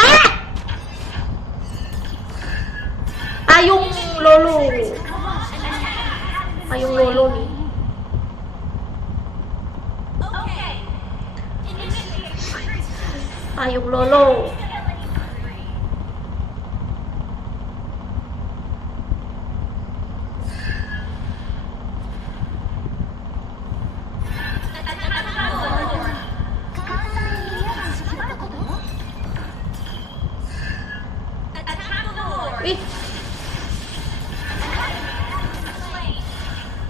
Ah! Payung Lolo. Payung Lolo nih. Okay. Initiate retreat. Payung Lolo. Attack of the Lord. Ih,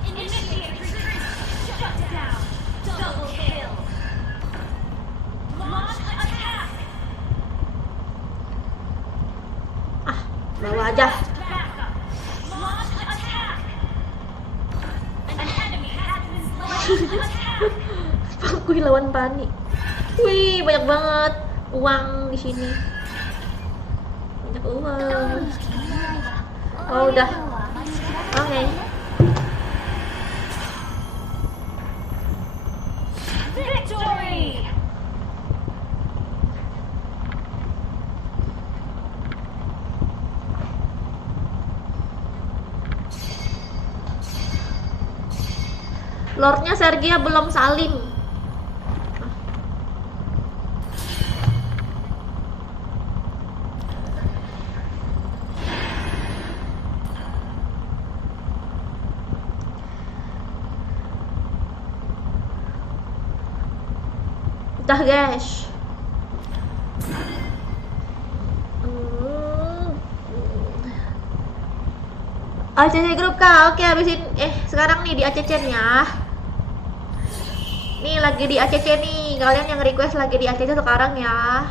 Initiate retreat. Shut down. Double kill. Launch attack. bawa aja. Backup. Launch attack. An enemy has been slain. Attack. Wih, lawan Pani. Wih, banyak banget uang di sini. Banyak uang. Oh, udah. Oke. Victory. Lordnya Sergia belum salim. Udah guys. ACC grup kah? Oke, habisin. Sekarang nih di ACC nih ya. Nih lagi di ACC nih. Kalian yang request lagi di ACC sekarang ya.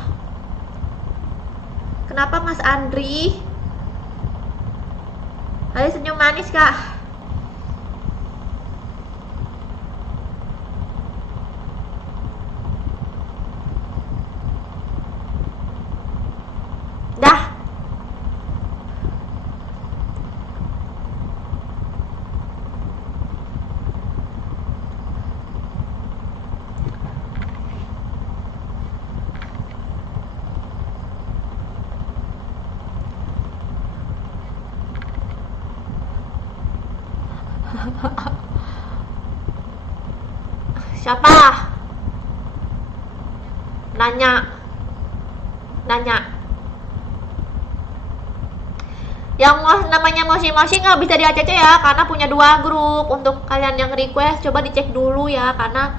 Kenapa Mas Andri? Ayo senyum manis kah? Dah. Siapa? Nanya. Yang namanya moshi-moshi nggak bisa di ACC ya, karena punya 2 grup. Untuk kalian yang request coba dicek dulu ya, karena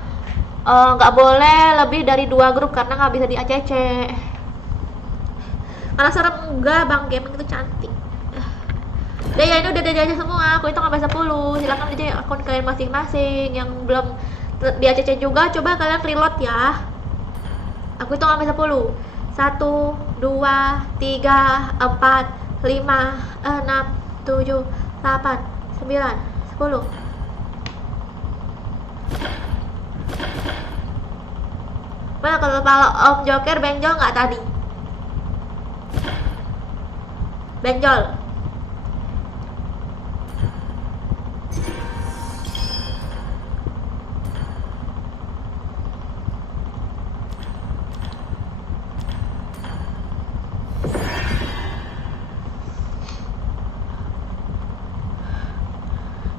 nggak boleh lebih dari 2 grup karena nggak bisa di ACC. Karena serem enggak, Bang Gaming itu cantik. Udah ya, ini udah aja semua. Aku hitung sampai 10. Silakan aja akun kalian masing-masing. Yang belum di ACC juga, coba kalian reload ya. Aku hitung sampai 10. 1, 2, 3, 4, 5, 6, 7, 8, 9, 10. Mana kalau Om Joker benjol nggak tadi? Benjol.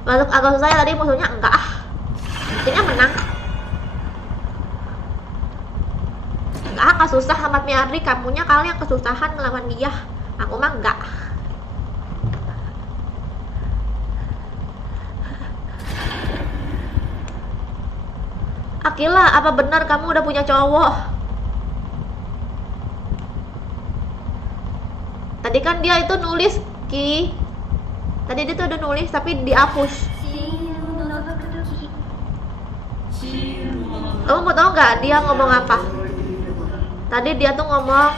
Masuk agak susah ya tadi musuhnya, enggak ah. Buktinya menang. Enggak susah sama Miardi, kamunya kali yang kesusahan ngelawan dia. Aku mah enggak. Akila, apa benar kamu udah punya cowok? Tadi kan dia itu nulis, Ki. Tadi dia tuh udah nulis tapi dihapus. 親友を覗くとき Kamu mau tahu nggak dia ngomong apa? Tadi dia tuh ngomong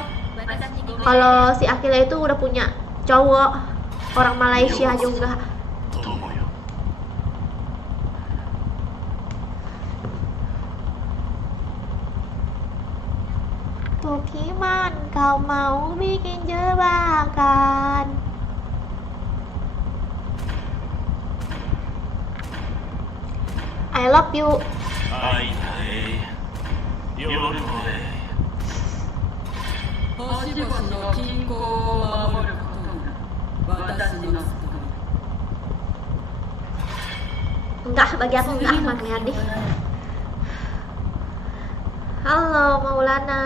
kalau si Akila itu udah punya cowok, orang Malaysia juga. 友よ Pokemon, kau mau bikin jebakan? I love you. 会いたい夜のへ星々の均衡を守ることが私の務め。 Enggak, bagi aku enggak aman ya deh. Halo Maulana.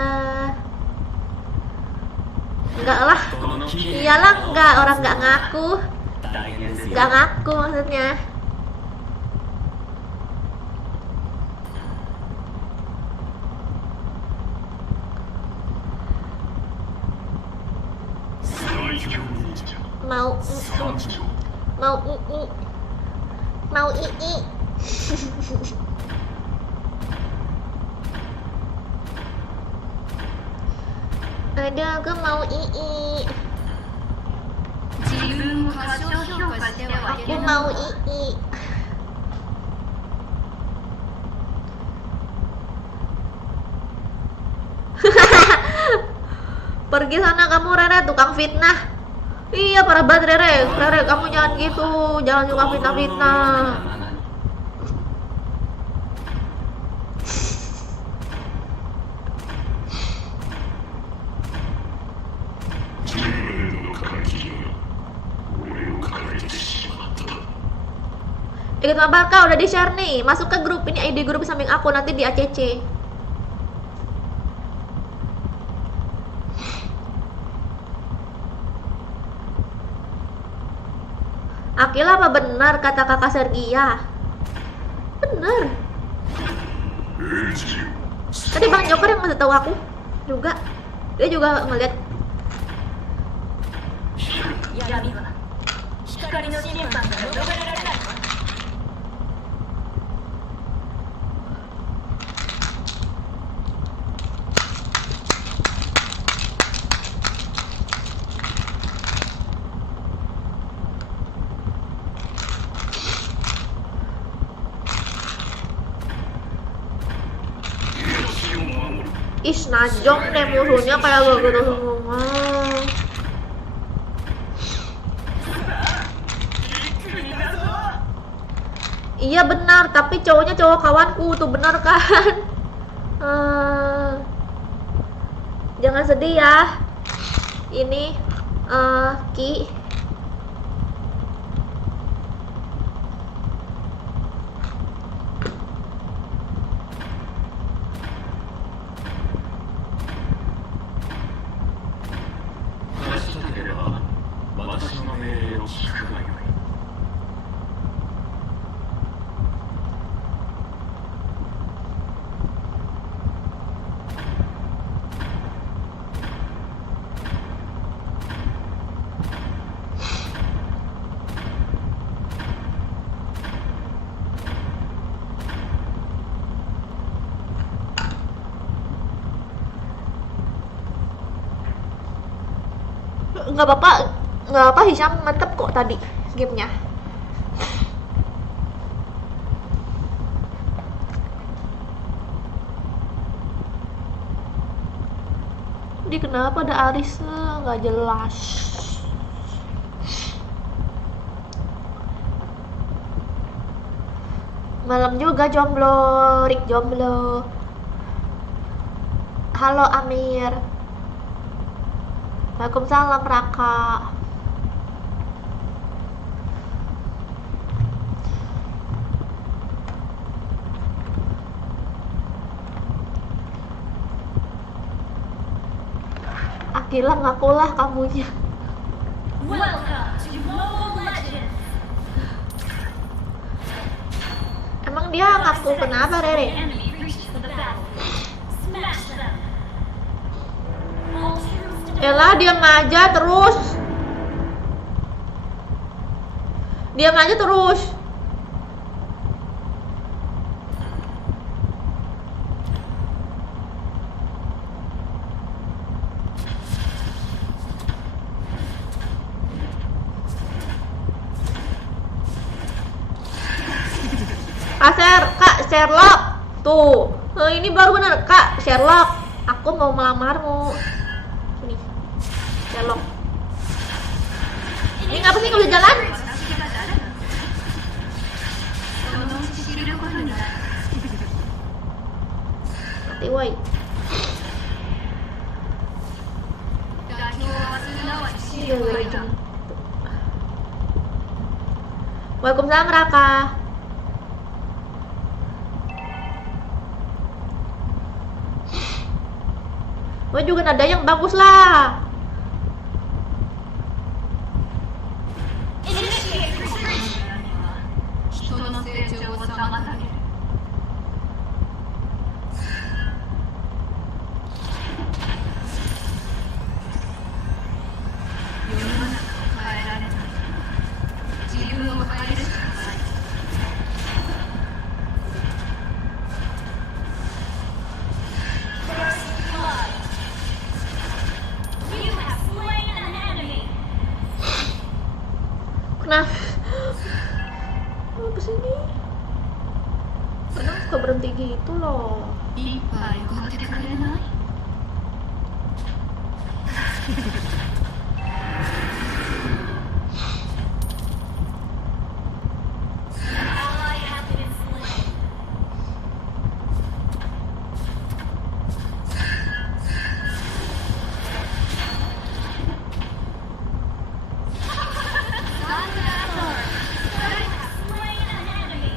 Enggak lah. この綺麗 Iyalah enggak, orang enggak ngaku. 大変ですよ Enggak ngaku maksudnya. Mau mau mau ii. Ada aku mau ii. 自分を過小評価してはい Aku けない mau ii. Pergi sana kamu Rere, tukang fitnah. Iya parah banget Rere. Rere kamu jangan gitu, jangan suka fitnah-fitnah. Ikut mabar kau udah di share nih. Masuk ke grup ini, ID grup samping aku nanti di ACC. Akila apa benar kata kakak Sergia? Bener. Tadi Bang Joker yang ngasih tahu aku juga. Dia juga ngeliat. 闇は光の審判が逃れられないわ Is najong deh musuhnya kayak gitu semua. Iya benar, tapi cowoknya cowok kawanku tuh benar kan? Jangan sedih ya. Ini Ki. Nggak apa-apa Hisham mantep kok tadi gamenya. Ini kenapa ada Aris nggak jelas. Malam juga jomblo, Rick jomblo. Halo Amir. Waalaikumsalam Raka. Gila, ngakulah kamunya. Welcome to Mobile Legends. Emang dia ngaku kenapa, Rere? Enemy reaches for the battlefield. Smash them. All troops to Elah, diam aja terus. Diam aja terus. Kak Sherlock. Tuh. Ini baru bener, Kak Sherlock. Aku mau melamarmu. Sini. Sherlock. Ini ngapa sih kalau jalan? Mati woi. Waalaikumsalam Raka. Gue juga nada yang bagus lah. initiate retreat. 人の成長を妨げる 世の中を変えられない自分を変えるしかない First blood. You have slain an enemy. Kenapa? Apa sih ini? Kadang suka berhenti gitu loh. 一杯おごってくれない An ally has been slain. Slain an enemy.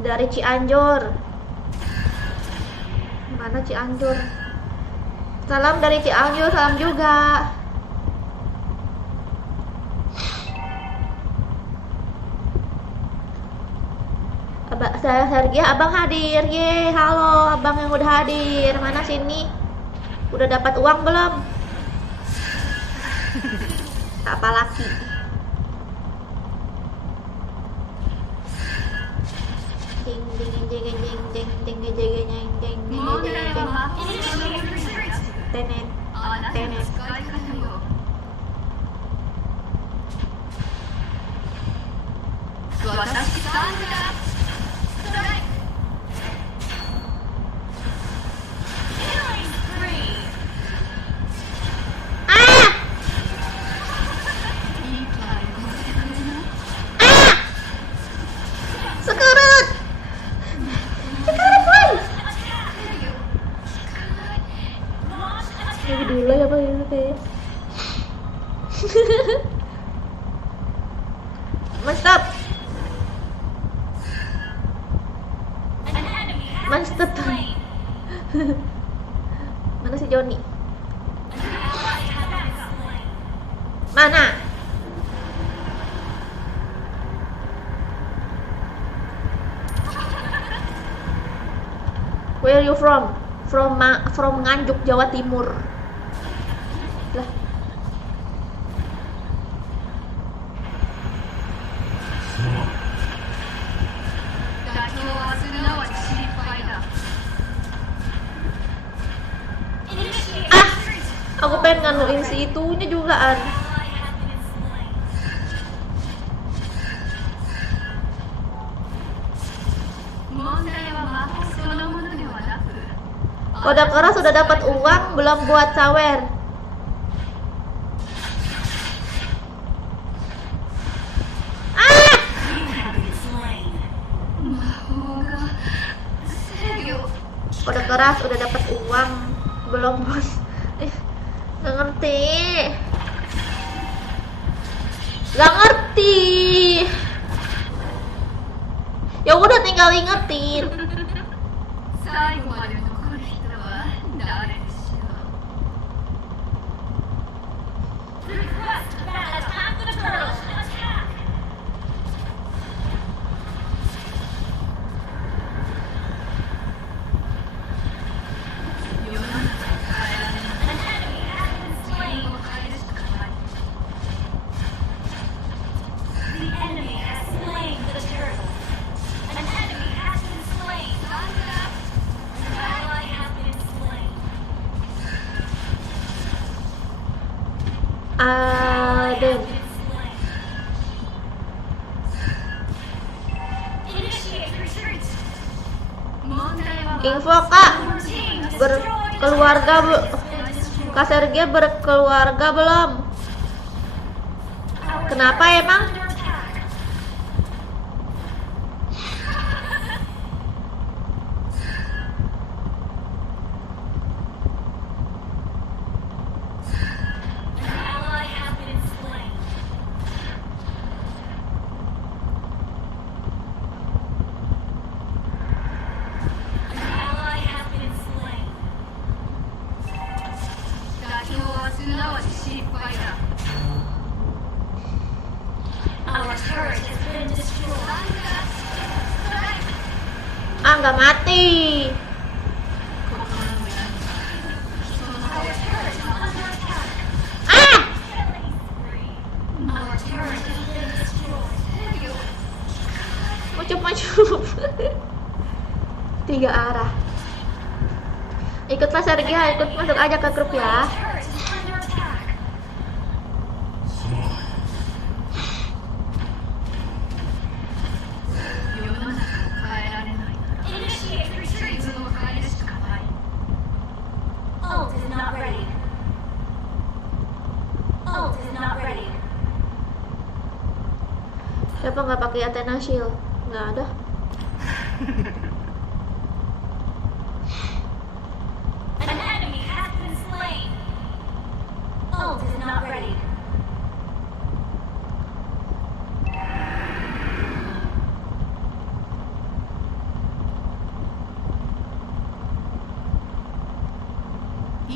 Dari Cianjur. Mana Cianjur? Salam dari Cianjur, salam juga. Saya Sergia, abang hadir. Ye, halo abang yang udah hadir. Mana sini? Udah dapat uang belum? Apa laki? Ding ding ding ding ding ding ding ding ding ding ding 問題 ding は ding. 魔法の人のプレゼント Tenet. あなたの使い方よ私サングラストライク Killing spree. いいパイおごってくれない Sekarut. Sekarut, boy. Launch attack. Ini dulu ya, boy. Oke. Mantap. An enemy has Mantap. been slain. Mana si Joni? An ally has been slain. Mana? Where are you from? From Nganjuk, Jawa Timur. Lah, 妥協はすなわち心配だ Initiate Ah! retreat. aku pengen nganuin si itunya juga an. Ally has been slain. 問題は魔法そのものではなく Kode keras sudah dapat uang, belum buat sawer. You have been slain. 魔法が制御 Kode keras udah dapat uang, belum buat. Nggak ngerti. Nggak ngerti. Ya udah tinggal ingetin. 最後まで残る人は誰でしょう Info kak, Your team destroyed a berkeluarga Kak Sergei berkeluarga belum? Kenapa emang? under attack. An ally has been slain. An ally has been slain. 妥協はすなわち失敗だ。 Our turret has been destroyed. Ah, nggak mati. Our turret is under attack. Ah! Killing spree. Our turret has been destroyed. Macup. 3 arah. Ikutlah Sergei, ikut masuk aja ke grup ya. Our turret is under attack. Initiate retreat. Ult is not ready. Ult is not ready. Siapa nggak pakai Athena Shield? Nggak ada. An enemy has been slain. Ult is not ready.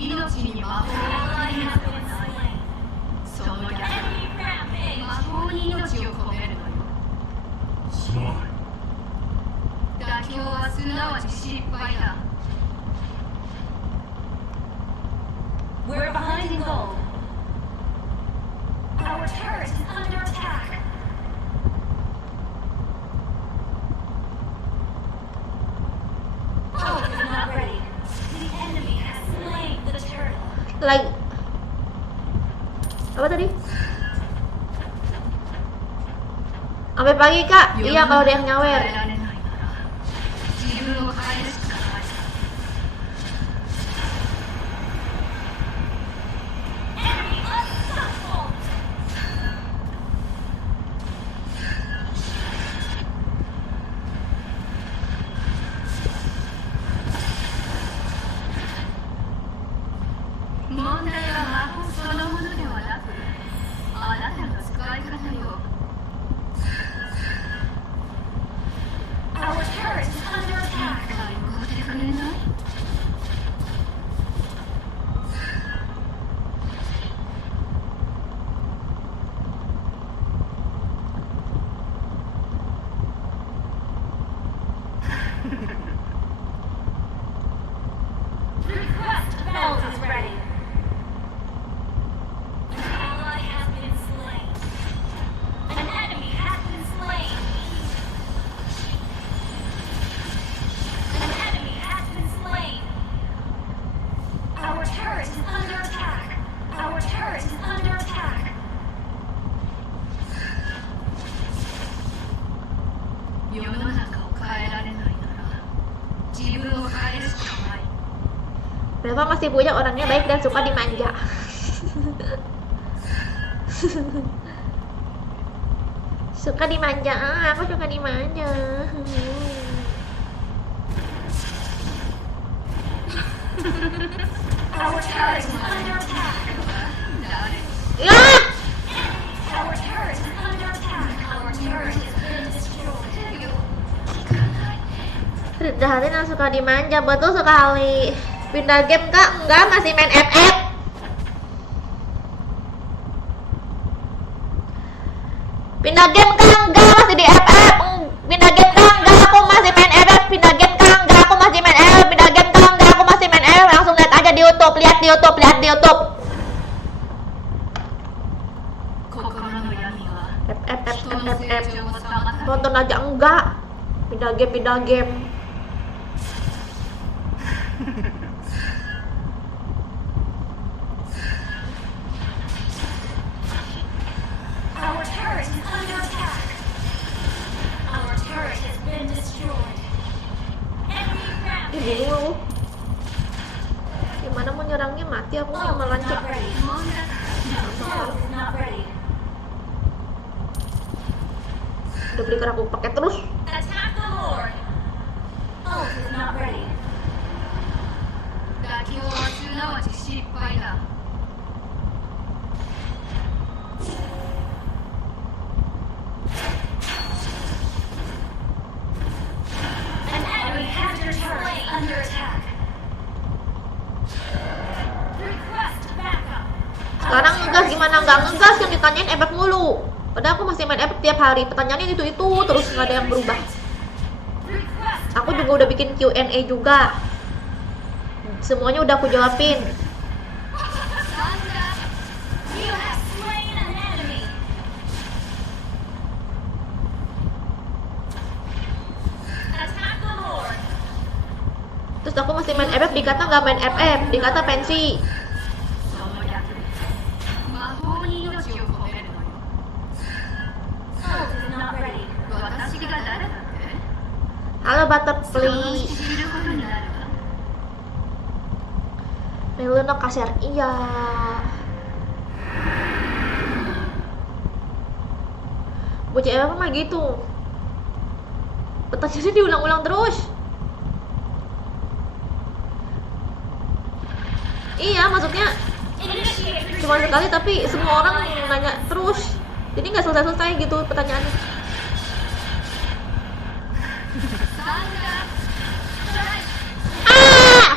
An ally has been slain. Enemy rampage. We're behind in gold. Our turret is under attack. Ult is not ready. The enemy has slain the turtle. Like apa tadi? Sampai pagi kak? Iya kalau ada yang nyawer. Enemy unstoppable. Our turret is under attack. Request belt is ready. An ally has been slain. An enemy has been slain. An enemy has been slain. Our turret is under attack. Our turret is under attack. Berapa masih punya orangnya baik dan suka dimanja. Suka dimanja, aku suka dimanja. Our turret is under attack. Ya! Our turret is under attack. Our turret has been destroyed. Dahatin suka dimanja, betul sekali. Pindah game kak? Enggak, masih main FF. Pindah game kak? Enggak, masih di FF. Pindah game kak? Enggak, aku masih main FF. Pindah game kak? Enggak, aku masih main FF. Pindah game kak? Enggak, aku masih main FF. Langsung lihat aja di YouTube, lihat di YouTube, lihat di YouTube. FF. Nonton aja enggak. Pindah game. Our turret is under attack. Our turret has been destroyed. Enemy rampage. Udah beli aku pakai terus. Attack the Lord. Ult is not ready. 妥協はすなわち失敗だ。 An enemy has your turret under attack. Request backup. Sekarang ngegas gimana nggak ngegas yang ditanyain FF mulu. Padahal aku masih main FF tiap hari. Pertanyaannya itu terus nggak ada yang berubah. Request Aku juga udah bikin Q&A juga. Semuanya udah aku jawabin. You have slain an enemy. Attack the Lord. Terus aku masih main FF dikata nggak main FF, dikata pensi. その逆魔法に命を込めるのよ。 Ult is not ready. 私が誰だって Halo そのう Butterfly. ち知ることになるわ。 Meluna kasar. Iya. Bocah FF mah gitu. Pertanyaannya diulang-ulang terus. Iya, maksudnya Initiate cuma retreat. sekali tapi semua orang nanya terus. Jadi nggak selesai-selesai gitu pertanyaannya. Ah!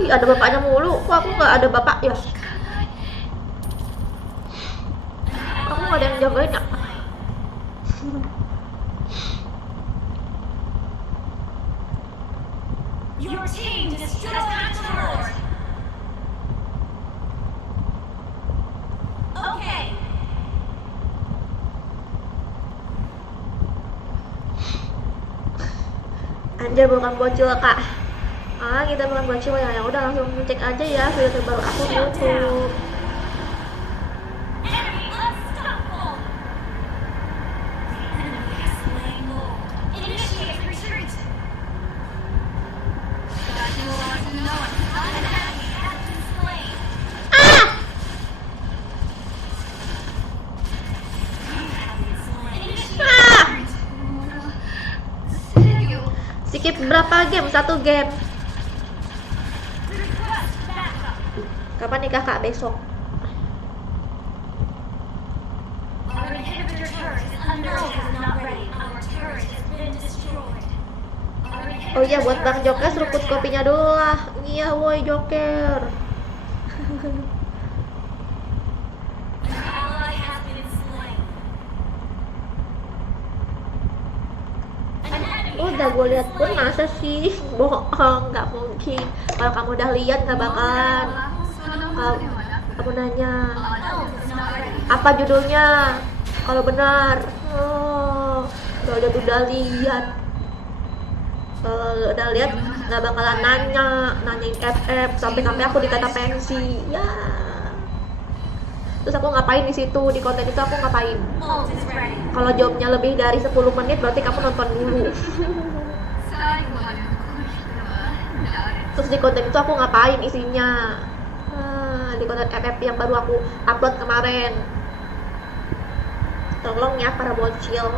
Ih, ada bapaknya mulu. Kok aku nggak ada bapak ya? Aku nggak ada yang jagain ya? Your team destroyed the Lord. Okay. Anjir, bukan bocil kak. Ah, kita bukan bocil ya. Ya udah langsung cek aja ya video terbaru aku di YouTube. Enemy unstoppable. The enemy has slain Lord. Initiate retreat. 妥協はすなわち An enemy has been slain. Ah! You have been slain. Initiate Ah! retreat. 制御 Skip berapa game? 1 game. request backup. Kapan nih kakak? Besok. Our inhibitor turret is under attack. Not ready. Our turret has been destroyed. Our inhibitor Oh iya, buat Bang turret Joker is seruput under attack. kopinya dulu lah. Iya, woi Joker. An ally has been slain. An enemy Udah has gue been lihat pun slain. masa sih? Bohong, nggak mungkin. Kalau kamu udah lihat nggak bakalan. そのものではなく Kamu nanya Ult is not ready. apa judulnya? Kalau benar, oh, kalau udah lihat. Kalau udah lihat nggak bakalan nanyain FF sampai aku dikata pensi. Ya. Terus aku ngapain di situ, di konten itu aku ngapain? Ult is ready. Kalau jawabnya lebih dari 10 menit berarti kamu nonton dulu. 最後まで残る人は誰 Terus di konten itu aku ngapain isinya? Di konten FF yang baru aku upload kemarin. Tolong ya para bocil.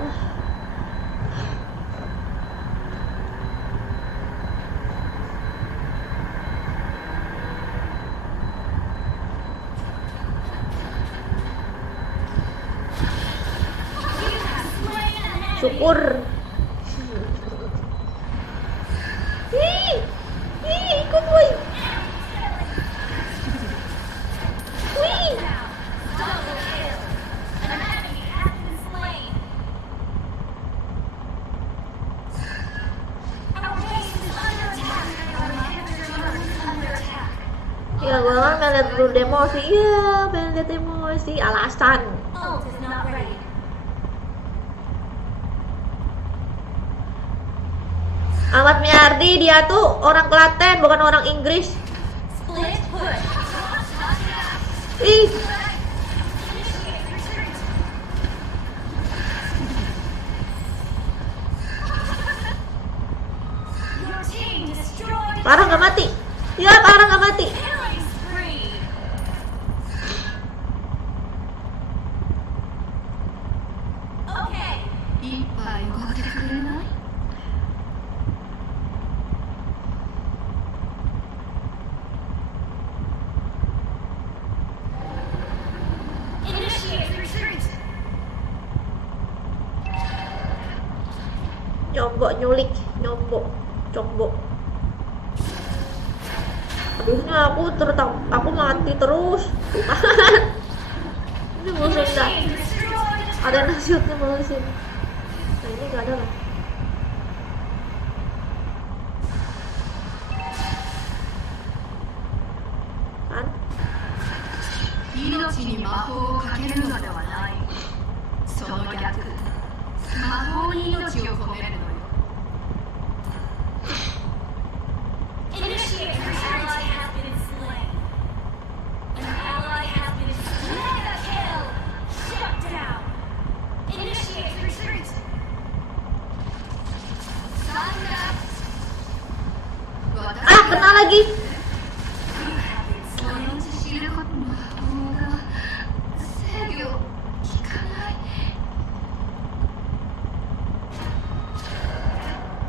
You have slain an enemy. Syukur. Ih, ikut woi. Wih. Double kill. An enemy has been slain. Our base is under attack. Our inhibitor turret is under attack. Ya gue kan pengen liat dulu demo sih. Iya, pengen liat demo sih. Alasan. Ult is not ready. Ahmad Miardi dia tuh orang Klaten bukan orang Inggris. Split push. Ih, Initiate retreat. Your team destroyed. Parah nggak mati. Ya, parah nggak mati. Killing spree. nyogok nyulik nyombok combok. Aduhnya aku mati terus. Ini musuh dah. Ada nasiutnya musuh. Nah ini gak ada lah. Kan? 命に魔法をかけるのではない。その逆、魔法に命を込めるのよ。 Initiate ally has been slain. An ally has been slain. Mega kill. Shut down. Initiate retreat. Stand up. Ah, kena lagi. そのうち知ることの魔法が制御効かない。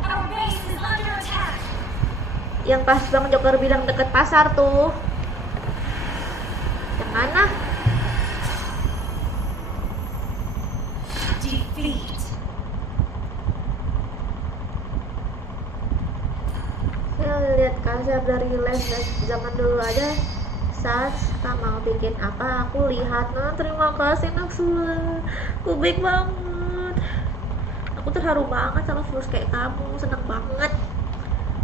Our base is under attack. Yang pas Bang Joker bilang deket pasar tuh. Yang mana? Defeat. Saya lihat konsep dari live zaman dulu aja. Sans, tak mau bikin apa? Aku lihat. Nah, terima kasih Naksula. Baik banget. Aku terharu banget sama views kayak kamu. Senang banget.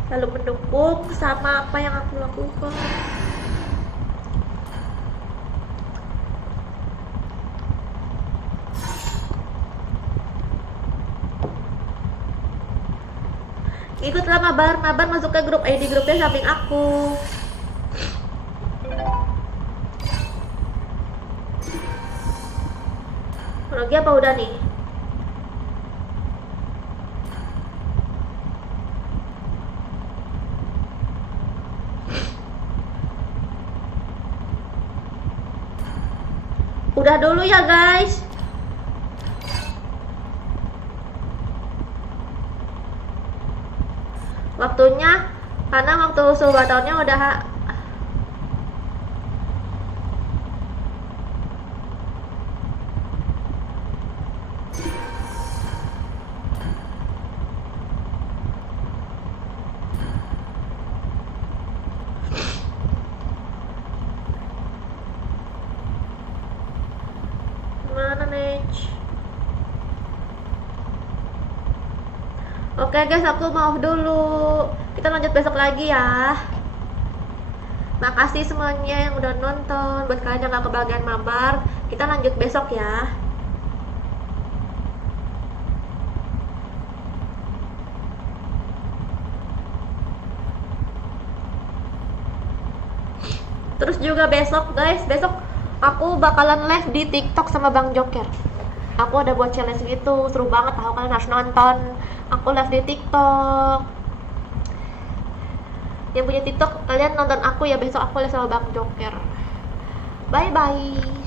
Selalu mendukung sama apa yang aku lakukan. Ikutlah mabar masuk ke grup ID grupnya samping aku. Grogi apa udah nih? Udah dulu ya guys. Waktunya, karena waktu usul batalnya udah mana nih? Oke guys, aku mau dulu. Kita lanjut besok lagi ya. Makasih semuanya yang udah nonton. Buat kalian yang gak kebagian mabar, kita lanjut besok ya. Terus juga besok guys, besok aku bakalan live di TikTok sama Bang Joker. Aku ada buat challenge gitu, seru banget tahu, kalian harus nonton. Aku live di TikTok. Yang punya TikTok, kalian nonton aku ya, besok aku live sama Bang Joker. Bye bye.